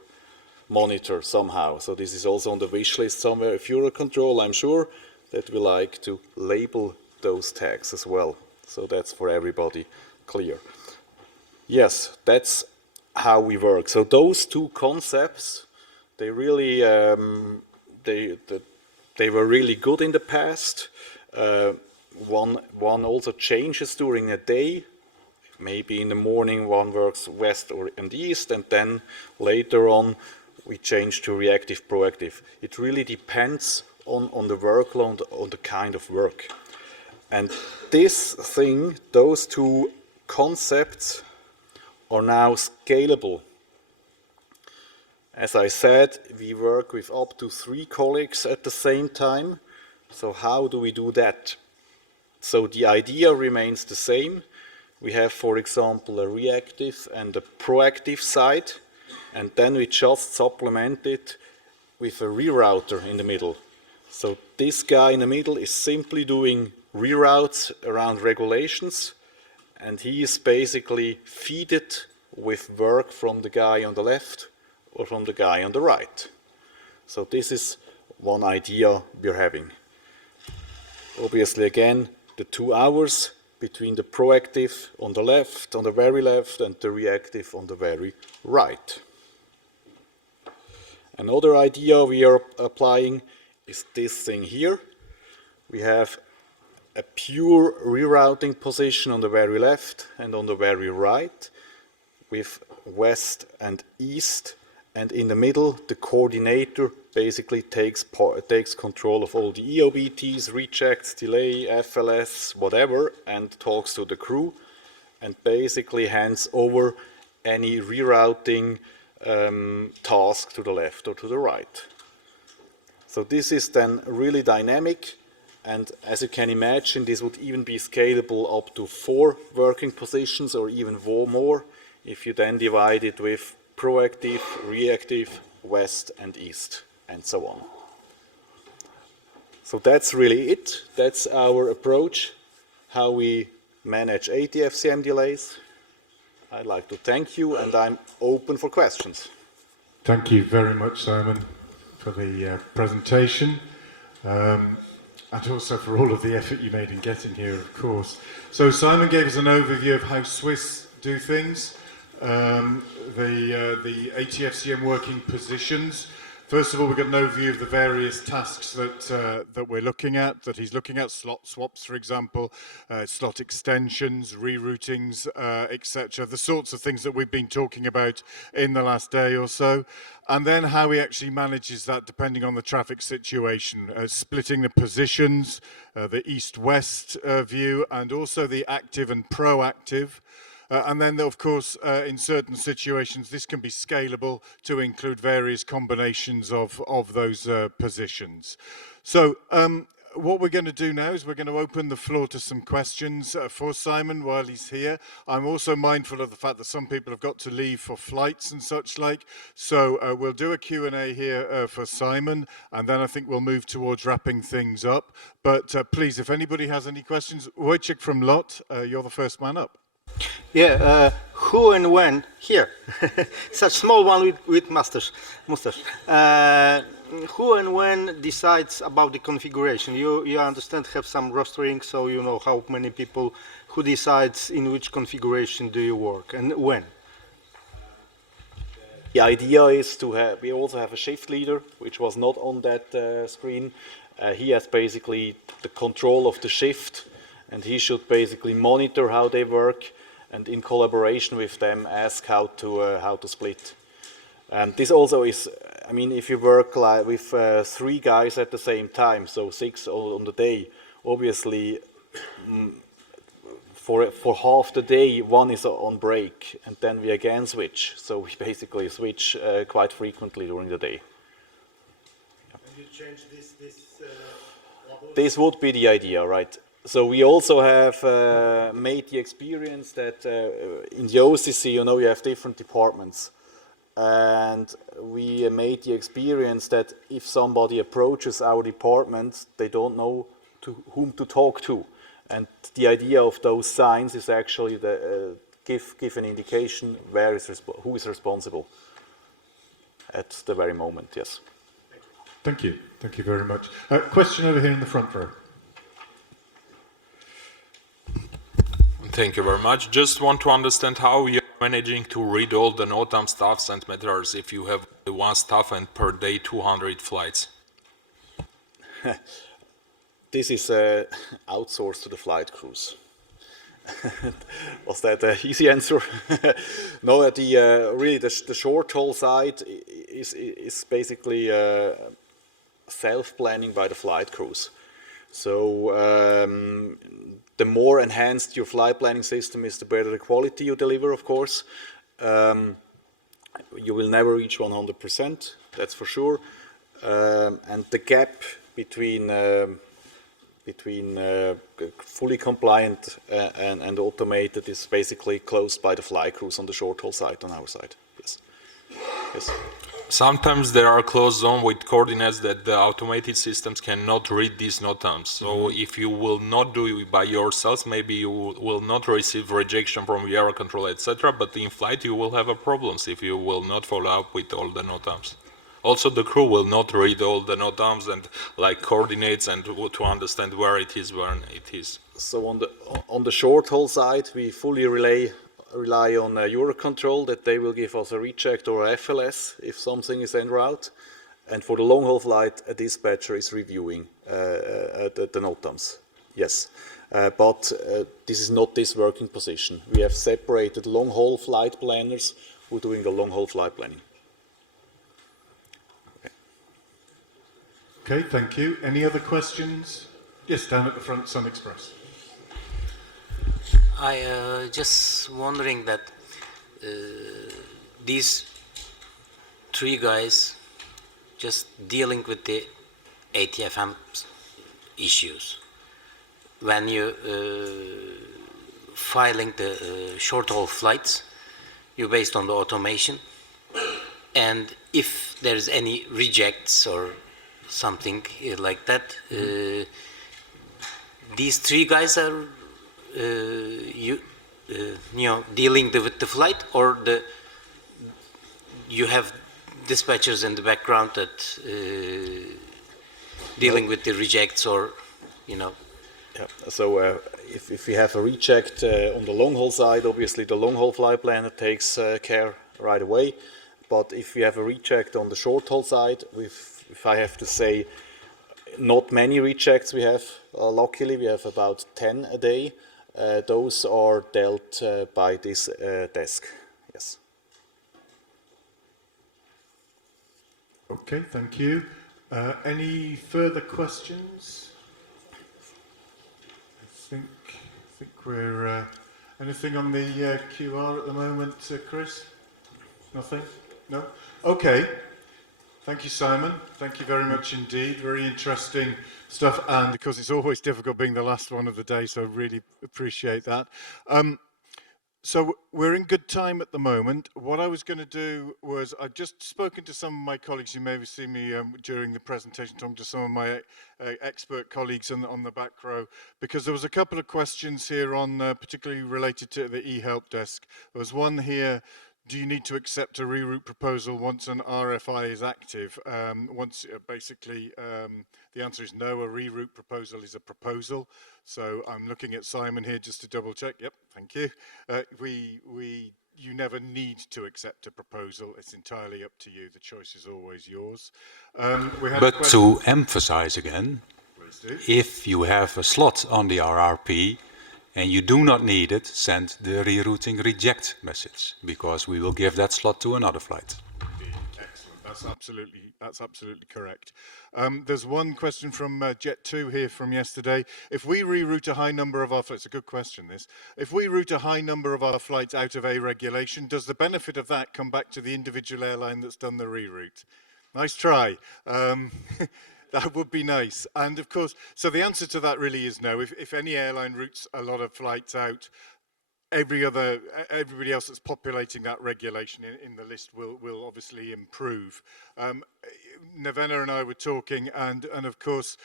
monitor somehow. So this is also on the wish list somewhere. If EUROCONTROL, I'm sure that we like to label those tags as well. So that's for everybody clear. Yes, that's how we work. So those two concepts, they really, they were really good in the past. One also changes during a day. Maybe in the morning one works west or and east, and then later on we change to reactive, proactive. It really depends on the workload, on the kind of work. And this thing, those two concepts are now scalable. As I said, we work with up to 3 colleagues at the same time. So how do we do that? So the idea remains the same. We have, for example, a reactive and a proactive side, and then we just supplement it with a rerouter in the middle. So this guy in the middle is simply doing reroutes around regulations, and he is basically fed with work from the guy on the left or from the guy on the right. So this is one idea we're having. Obviously, again, the 2 hours between the proactive on the left, on the very left, and the reactive on the very right. Another idea we are applying is this thing here. We have a pure rerouting position on the very left and on the very right, with west and east, and in the middle the coordinator basically takes control of all the EOBTs, rejects, delay, FLS, whatever, and talks to the crew and basically hands over any rerouting task to the left or to the right. So this is then really dynamic, and as you can imagine, this would even be scalable up to 4 working positions or even more if you then divide it with proactive, reactive, west and east, and so on. So that's really it. That's our approach, how we manage ATFCM delays. I'd like to thank you, and I'm open for questions. Thank you very much, Simon, for the presentation. and also for all of the effort you made in getting here, of course. So Simon gave us an overview of how Swiss do things, the ATFCM working positions. First of all, we got an overview of the various tasks that we're looking at, that he's looking at, slot swaps, for example, slot extensions, reroutings, etc., the sorts of things that we've been talking about in the last day or so, and then how he actually manages that depending on the traffic situation, splitting the positions, the east-west view, and also the active and proactive. And then, of course, in certain situations, this can be scalable to include various combinations of those positions. So what we're going to do now is we're going to open the floor to some questions for Simon while he's here. I'm also mindful of the fact that some people have got to leave for flights and such like. So we'll do a Q&A here for Simon, and then I think we'll move towards wrapping things up. But please, if anybody has any questions, Wojciech from LOT, you're the first man up. Yeah, who and when, here, such small one with mustache. Who and when decides about the configuration? You understand, have some rostering, so you know how many people, who decides in which configuration do you work, and when? The idea is to have, we also have a shift leader, which was not on that screen. He has basically the control of the shift, and he should basically monitor how they work, and in collaboration with them ask how to split. This also is, I mean, if you work like with 3 guys at the same time, so 6 on the day, obviously for half the day one is on break, and then we again switch. So we basically switch quite frequently during the day. And you change this This would be the idea, right? So we also have made the experience that in the OCC, you know, you have different departments. And we made the experience that if somebody approaches our department, they don't know to whom to talk to. And the idea of those signs is actually the, give an indication who is responsible at the very moment, yes. Thank you. Thank you very much. Question over here in the front row. Thank you very much. Just want to understand how you're managing to read all the NOTAM staffs and matters if you have one staff and per day 200 flights. This is outsourced to the flight crews. Was that an easy answer? No, really the short haul side is basically self-planning by the flight crews. So the more enhanced your flight planning system is, the better the quality you deliver, of course. You will never reach 100%, that's for sure. And the gap between fully compliant and automated is basically closed by the flight crews on the short haul side, on our side. Yes. Yes. Sometimes there are closed zones with coordinates that the automated systems cannot read these NOTAMs. So if you will not do it by yourselves, maybe you will not receive rejection from EUROCONTROL, etc. But in flight you will have a problems if you will not follow up with all the NOTAMs. Also the crew will not read all the NOTAMs and like coordinates and to understand where it is, when it is. So on the short haul side, we fully rely on EUROCONTROL that they will give us a reject or a FLS if something is en route. And for the long haul flight, a dispatcher is reviewing the NOTAMs. Yes, but this is not this working position. We have separated long haul flight planners who are doing the long haul flight planning. Okay, thank you. Any other questions? Yes, down at the front, Sun Express. I just wondering that these 3 guys just dealing with the ATFM issues. When you filing the short haul flights, you based on the automation, and if there's any rejects or something like that, these 3 guys are you know, dealing with the flight, or you have dispatchers in the background that dealing with the rejects, or you know. Yeah. So if we have a reject on the long haul side, obviously the long haul flight planner takes care right away. But if we have a reject on the short haul side, if I have to say, not many rejects we have. Luckily, we have about 10 a day. Those are dealt by this desk. Yes. Okay, thank you. Any further questions? I think we're... anything on the QR at the moment, Chris? Nothing? No? Okay. Thank you, Simon. Thank you very much indeed. Very interesting stuff. And because it's always difficult being the last one of the day, so really appreciate that. So we're in good time at the moment. What I was going to do was, I've just spoken to some of my colleagues. You may have seen me during the presentation talking to some of my expert colleagues on the back row, because there was a couple of questions here on, particularly related to the eHelp desk. There was one here: do you need to accept a reroute proposal once an RFI is active? Basically, the answer is no. A reroute proposal is a proposal. So I'm looking at Simon here just to double check. Yep, thank you. You never need to accept a proposal. It's entirely up to you. The choice is always yours. But to emphasize again, if you have a slot on the RRP, and you do not need it, send the rerouting reject message, because we will give that slot to another flight. Excellent. That's absolutely correct. There's one question from Jet2 here from yesterday. If we reroute a high number of our flights, a good question this, if we route a high number of our flights out of a regulation, does the benefit of that come back to the individual airline that's done the reroute? Nice try. That would be nice. And of course, so the answer to that really is no. If any airline routes a lot of flights out, everybody else that's populating that regulation in the list will obviously improve. Navenna and I were talking, and of course,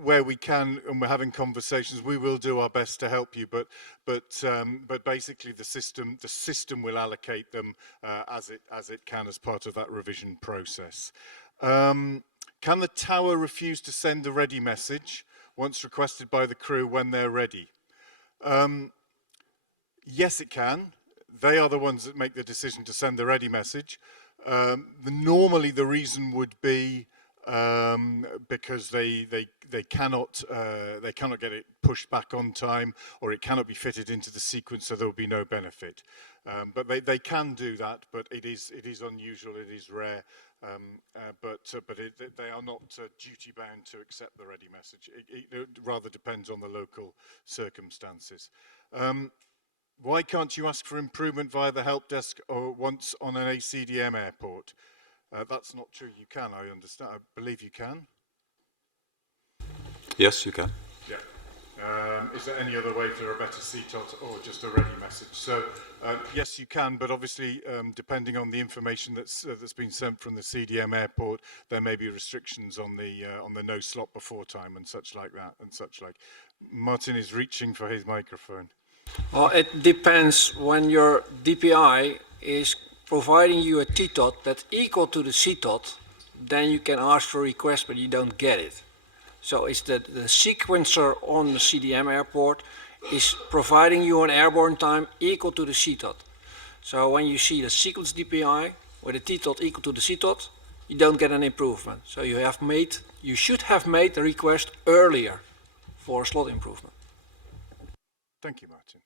where we can, and we're having conversations, we will do our best to help you. But basically, the system will allocate them as it can as part of that revision process. Can the tower refuse to send a ready message once requested by the crew when they're ready? Yes, it can. They are the ones that make the decision to send the ready message. Normally, the reason would be because they cannot get it pushed back on time, or it cannot be fitted into the sequence, so there will be no benefit. But they can do that, but it is unusual, it is rare. They are not duty bound to accept the ready message. It rather depends on the local circumstances. Why can't you ask for improvement via the help desk or once on an ACDM airport? That's not true. You can, I understand. I believe you can. Yes, you can. Yeah. Is there any other way for a better CTOT or just a ready message? So yes, you can, but obviously, depending on the information that's been sent from the CDM airport, there may be restrictions on the no slot before time and such like that and such like. Martin is reaching for his microphone. Well, it depends. When your DPI is providing you a TTOT that's equal to the CTOT, then you can ask for a request, but you don't get it. So it's the sequencer on the CDM airport is providing you an airborne time equal to the CTOT. So when you see the sequence DPI with a TTOT equal to the CTOT, you don't get an improvement. So you should have made the request earlier for a slot improvement. Thank you, Martin.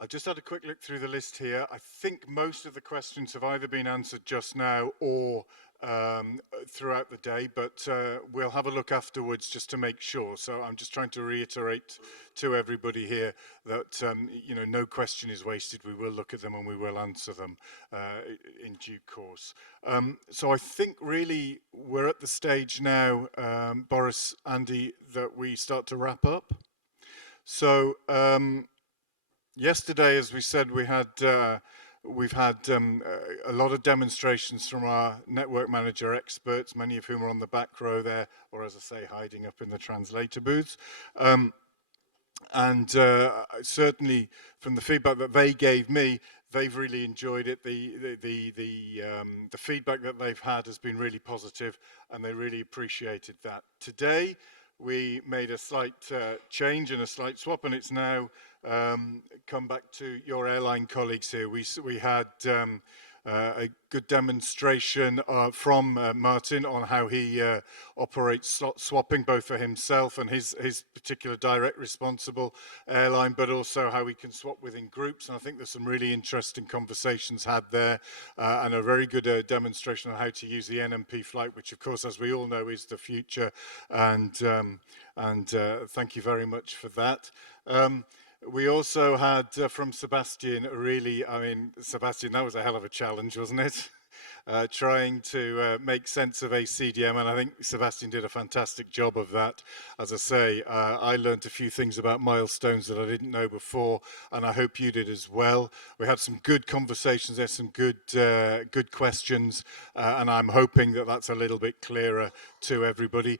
I just had a quick look through the list here. I think most of the questions have either been answered just now or throughout the day, but we'll have a look afterwards just to make sure. So I'm just trying to reiterate to everybody here that no question is wasted. We will look at them and we will answer them in due course. So I think really we're at the stage now, Boris, Andy, that we start to wrap up. So yesterday, as we said, we've had a lot of demonstrations from our network manager experts, many of whom are on the back row there, or as I say, hiding up in the translator booths. Certainly from the feedback that they gave me, they've really enjoyed it. The feedback that they've had has been really positive, and they really appreciated that. Today, we made a slight change and a slight swap, and it's now come back to your airline colleagues here. We had a good demonstration from Martin on how he operates slot swapping, both for himself and his particular direct responsible airline, but also how we can swap within groups. And I think there's some really interesting conversations had there, and a very good demonstration on how to use the NMP flight, which of course, as we all know, is the future. And thank you very much for that. We also had from Sebastian, Sebastian, that was a hell of a challenge, wasn't it? Trying to make sense of a CDM, and I think Sebastian did a fantastic job of that. As I say, I learned a few things about milestones that I didn't know before, and I hope you did as well. We had some good conversations there, some good questions, and I'm hoping that that's a little bit clearer to everybody.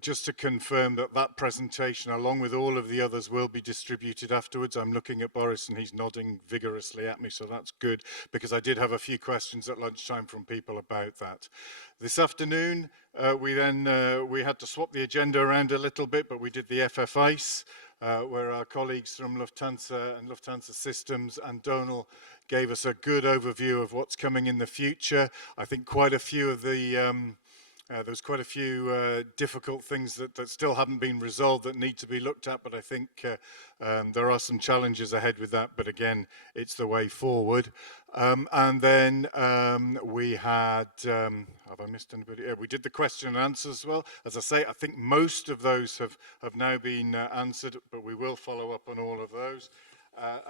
Just to confirm that that presentation, along with all of the others, will be distributed afterwards. I'm looking at Boris and he's nodding vigorously at me, so that's good, because I did have a few questions at lunchtime from people about that. This afternoon, we had to swap the agenda around a little bit, but we did the FF ICE, where our colleagues from Lufthansa and Lufthansa Systems and Donal gave us a good overview of what's coming in the future. I think quite a few of the there's quite a few difficult things that still haven't been resolved that need to be looked at, but I think there are some challenges ahead with that, but again, it's the way forward. And then we had, have I missed anybody? Yeah, we did the question and answers as well. As I say, I think most of those have now been answered, but we will follow up on all of those.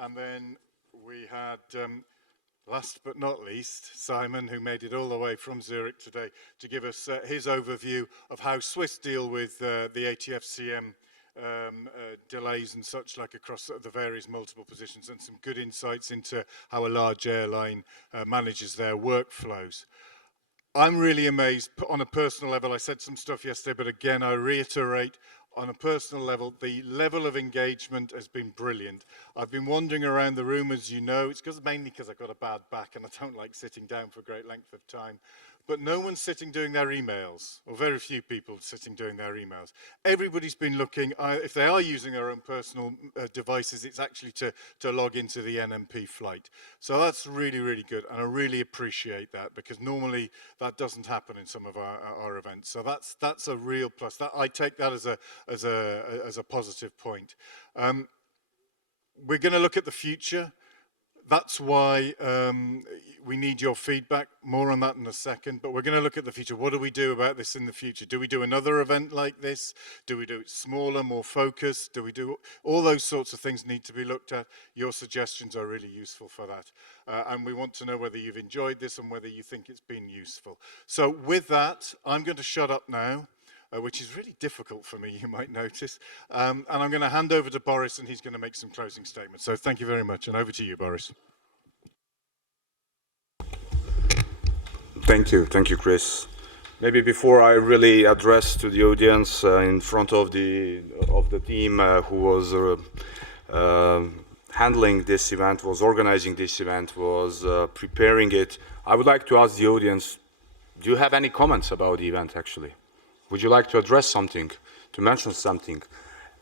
And then we had, last but not least, Simon, who made it all the way from Zurich today to give us his overview of how Swiss deal with the ATFCM delays and such like across the various multiple positions, and some good insights into how a large airline manages their workflows. I'm really amazed on a personal level. I said some stuff yesterday, but again, I reiterate, on a personal level, the level of engagement has been brilliant. I've been wandering around the room, as you know. It's mainly because I've got a bad back and I don't like sitting down for a great length of time. But no one's sitting doing their emails, or very few people sitting doing their emails. Everybody's been looking, if they are using their own personal devices, it's actually to log into the NMP flight. So that's really, really good, and I really appreciate that, because normally that doesn't happen in some of our events. So that's a real plus. I take that as a positive point. We're going to look at the future. That's why we need your feedback. More on that in a second, but we're going to look at the future. What do we do about this in the future? Do we do another event like this? Do we do it smaller, more focused? Do we do all those sorts of things need to be looked at? Your suggestions are really useful for that. And we want to know whether you've enjoyed this and whether you think it's been useful. So with that, I'm going to shut up now. Which is really difficult for me, you might notice. And I'm going to hand over to Boris, and he's going to make some closing statements. So thank you very much, and over to you, Boris. Thank you, Chris. Maybe before I really address to the audience in front of the team who was handling this event, was organizing this event, was preparing it, I would like to ask the audience, do you have any comments about the event, actually? Would you like to address something, to mention something?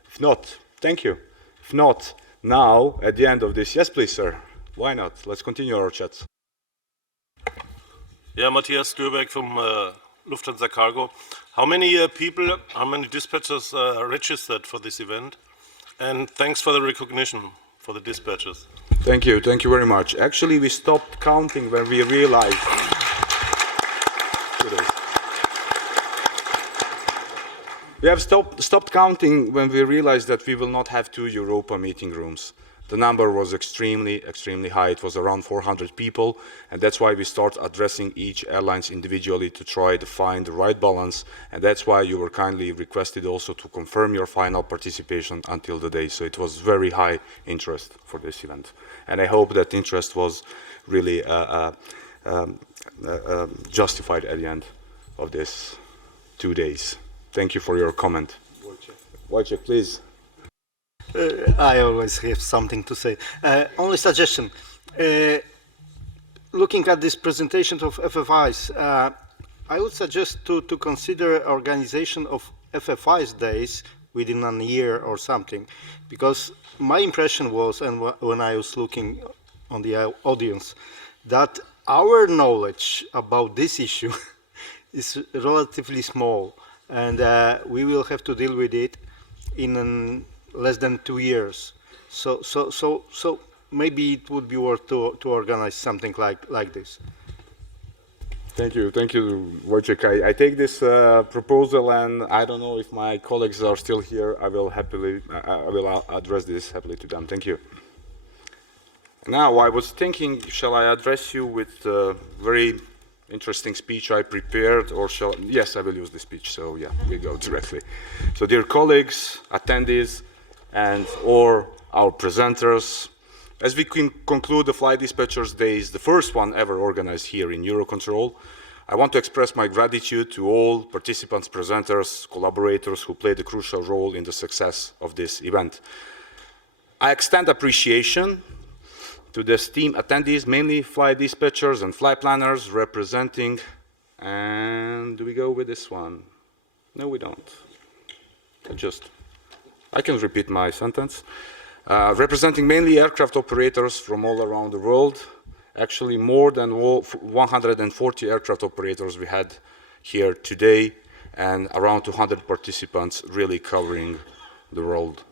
If not, thank you. If not, now, at the end of this, yes, please, sir. Why not? Let's continue our chat. Yeah, Matthias Stürbeck from Lufthansa Cargo. How many people, how many dispatchers are registered for this event? And thanks for the recognition for the dispatchers. Thank you very much. Actually, we stopped counting when we realized. We have stopped counting when we realized that we will not have 2 Europa meeting rooms. The number was extremely high. It was around 400 people, and that's why we start addressing each airlines individually to try to find the right balance, and that's why you were kindly requested also to confirm your final participation until the day. So it was very high interest for this event, and I hope that interest was really justified at the end of this 2 days. Thank you for your comment. Wojciech, please. I always have something to say. Only suggestion. Looking at this presentation of FFIs, I would suggest to consider organization of FFI's days within a year or something, because my impression was, and when I was looking on the audience, that our knowledge about this issue is relatively small, and we will have to deal with it in less than 2 years. So maybe it would be worth to organize something like this. Thank you, Wojciech. I take this proposal, and I don't know if my colleagues are still here. I will address this happily to them. Thank you. Now, I was thinking, shall I address you with a very interesting speech I prepared, or shall? Yes, I will use the speech. So yeah, we go directly. So, dear colleagues, attendees, or our presenters. As we conclude the Flight Dispatchers Days, the first one ever organized here in EUROCONTROL, I want to express my gratitude to all participants, presenters, collaborators who played a crucial role in the success of this event. I extend appreciation to the esteemed attendees, mainly flight dispatchers and flight planners representing, and do we go with this one? No, we don't. I can repeat my sentence. Representing mainly aircraft operators from all around the world. Actually, more than 140 aircraft operators we had here today, and around 200 participants really covering the world.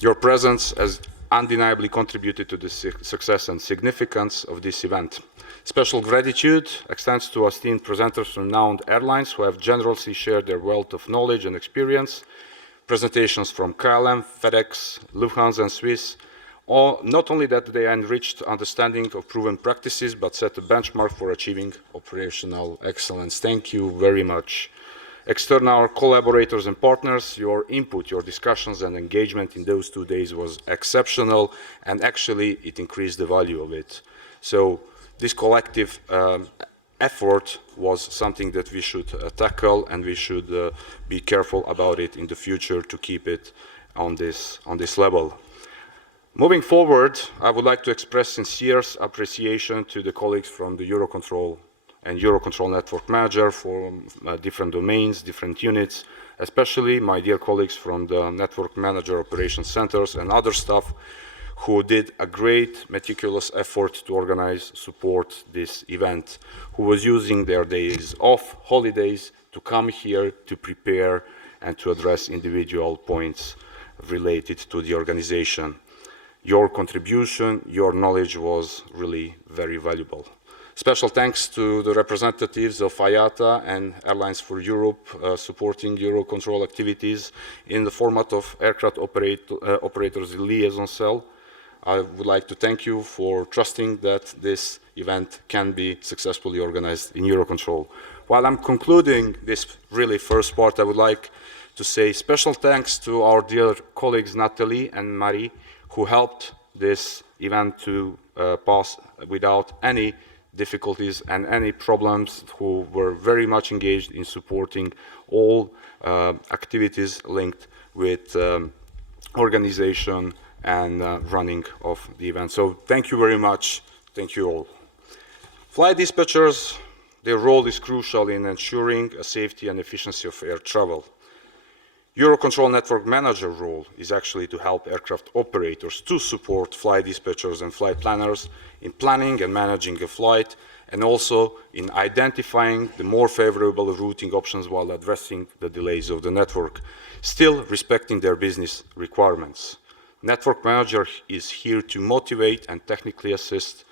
Your presence has undeniably contributed to the success and significance of this event. Special gratitude extends to esteemed presenters from renowned airlines who have generously shared their wealth of knowledge and experience. Presentations from KLM, FedEx, Lufthansa, and Swiss. Not only that they enriched understanding of proven practices, but set a benchmark for achieving operational excellence. Thank you very much. External collaborators and partners, your input, your discussions and engagement in those 2 days was exceptional, and actually it increased the value of it. So this collective effort was something that we should tackle, and we should be careful about it in the future to keep it on this level. Moving forward, I would like to express sincere appreciation to the colleagues from the EUROCONTROL and EUROCONTROL Network Manager for different domains, different units, especially my dear colleagues from the Network Manager Operations Centers and other staff who did a great, meticulous effort to organize, support this event, who was using their days off, holidays, to come here to prepare and to address individual points related to the organization. Your contribution, your knowledge was really very valuable. Special thanks to the representatives of IATA and Airlines for Europe supporting EUROCONTROL activities in the format of Aircraft Operators Liaison Cell. I would like to thank you for trusting that this event can be successfully organized in EUROCONTROL. While I'm concluding this really first part, I would like to say special thanks to our dear colleagues Natalie and Marie, who helped this event to pass without any difficulties and any problems, who were very much engaged in supporting all activities linked with organization and running of the event. So thank you very much. Thank you all. Flight dispatchers, their role is crucial in ensuring a safety and efficiency of air travel. EUROCONTROL Network Manager role is actually to help aircraft operators to support flight dispatchers and flight planners in planning and managing a flight, and also in identifying the more favorable routing options while addressing the delays of the network, still respecting their business requirements. Network Manager is here to motivate and technically assist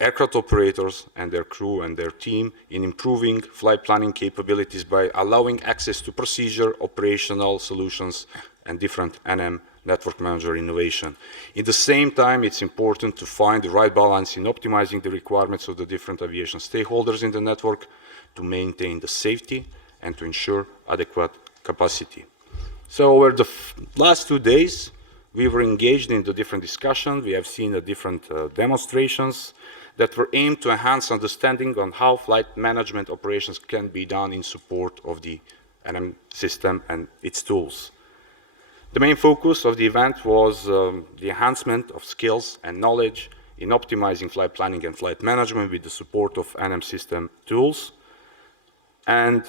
aircraft operators and their crew and their team in improving flight planning capabilities by allowing access to procedure, operational solutions, and different NM Network Manager innovation. At the same time, it's important to find the right balance in optimizing the requirements of the different aviation stakeholders in the network to maintain the safety and to ensure adequate capacity. So over the last 2 days, we were engaged in the different discussions. We have seen the different demonstrations that were aimed to enhance understanding on how flight management operations can be done in support of the NM system and its tools. The main focus of the event was the enhancement of skills and knowledge in optimizing flight planning and flight management with the support of NM system tools. And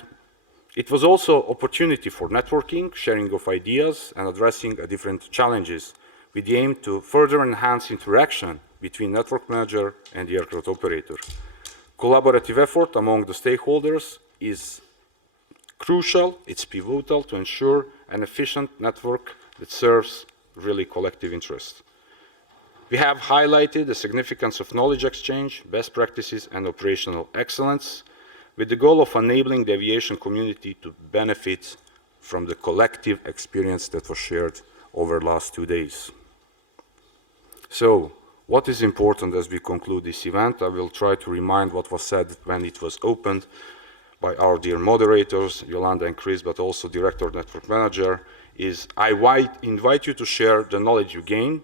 It was also opportunity for networking, sharing of ideas, and addressing different challenges with the aim to further enhance interaction between network manager and the aircraft operator. Collaborative effort among the stakeholders is crucial, it's pivotal to ensure an efficient network that serves really collective interest. We have highlighted the significance of knowledge exchange, best practices, and operational excellence, with the goal of enabling the aviation community to benefit from the collective experience that was shared over the last 2 days. So, what is important as we conclude this event? I will try to remind what was said when it was opened by our dear moderators, Yolanda and Chris, but also Director Network Manager, is I invite you to share the knowledge you gain,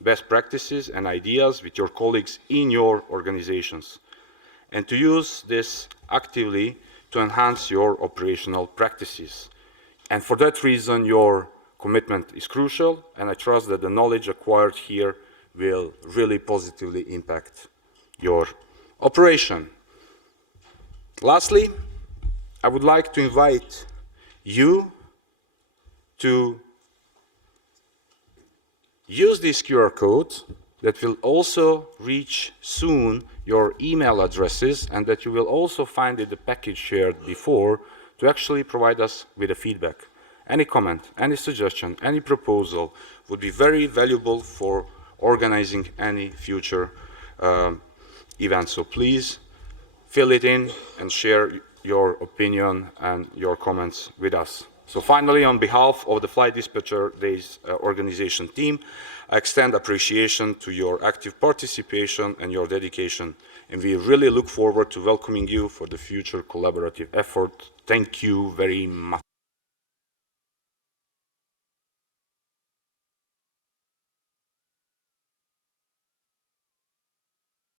best practices and ideas with your colleagues in your organizations, and to use this actively to enhance your operational practices. And for that reason, your commitment is crucial, and I trust that the knowledge acquired here will really positively impact your operation. Lastly, I would like to invite you to use this QR code that will also reach soon your email addresses, and that you will also find in the package shared before, to actually provide us with a feedback. Any comment, any suggestion, any proposal would be very valuable for organizing any future events. So please fill it in and share your opinion and your comments with us. So finally, on behalf of the Flight Dispatcher Days organization team, I extend appreciation to your active participation and your dedication. And we really look forward to welcoming you for the future collaborative effort. Thank you very much.